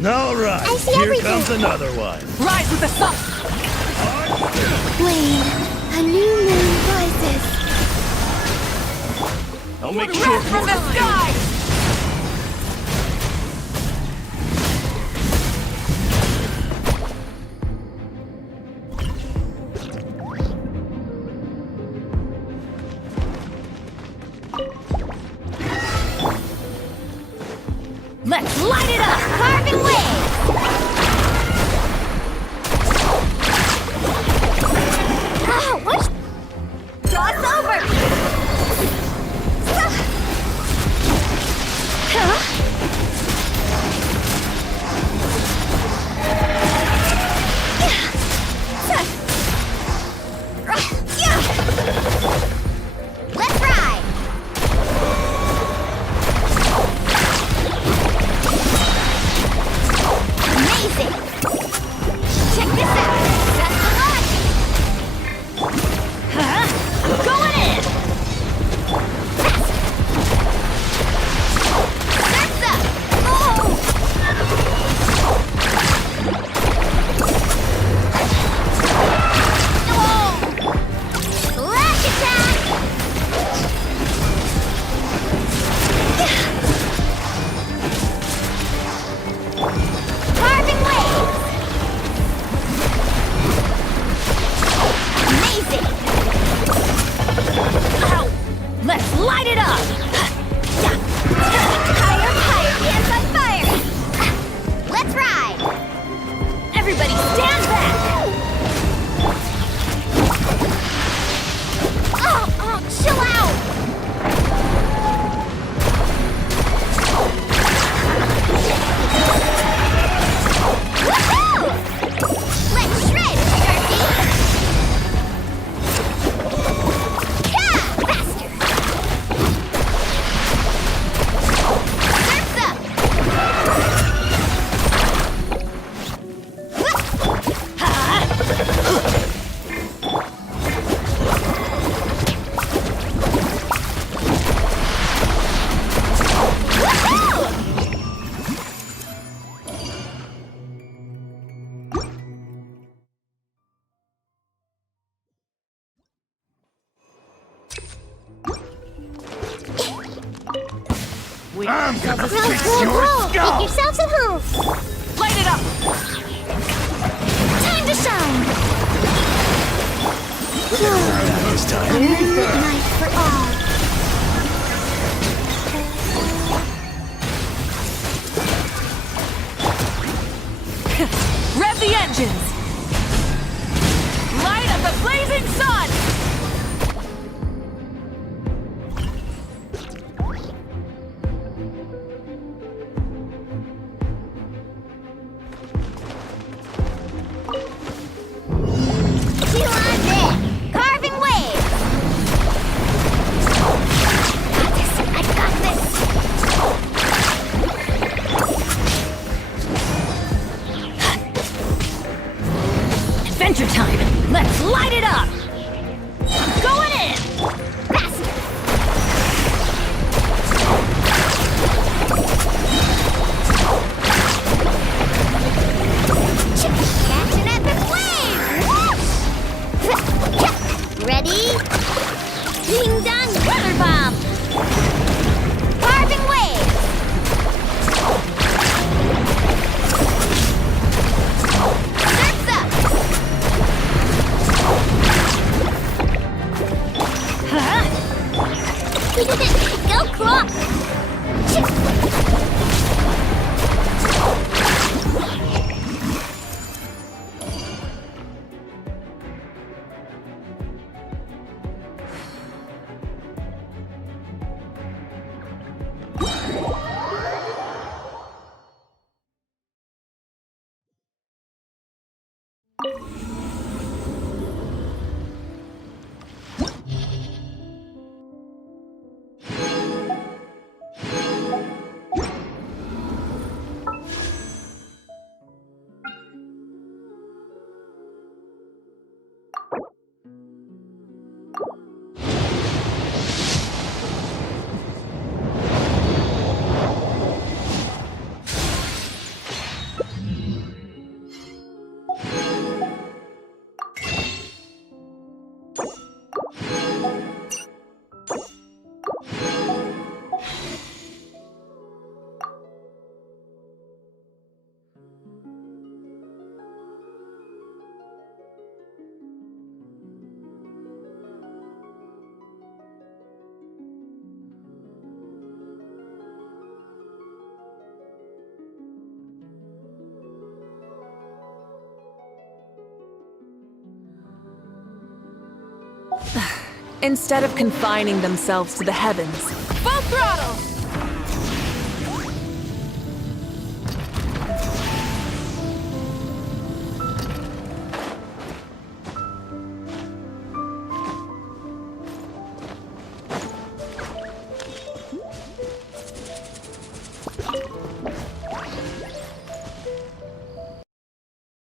All right, I see here everything. comes another one. Rise with the sun! Wayne, a new moon rises. I'll make Red sure from the sky! Let's light it up! Carving waves! Oh, what? Cross over! Let's ride! Amazing! Check this out! That's the launch! Huh? Going in! Fast! Surf's up! Oh! Flash attack! Carving waves! Amazing! Ow! Let's light it up! Higher, higher, hands on fire! Let's ride! Everybody stand back! Oh, chill out! Woohoo! Let's shred, Darcy! Yeah! Faster! Surf's up! Ha! Woohoo! I'm gonna Roll, fix roll, your roll! Make skull! yourselves at home! Light it up! Time to shine! This time. Moonlit night for all. Rev the engines! Light up the blazing sun! You on it! Carving waves! Got this! I got this! Adventure time! Let's light it up! Going in! Faster! Catch an epic wave! Whoosh! Ready? Ding dong water bomb! Carving waves! Surf's up! Huh? We did it! Go Claw! Instead of confining themselves to the heavens, full throttle!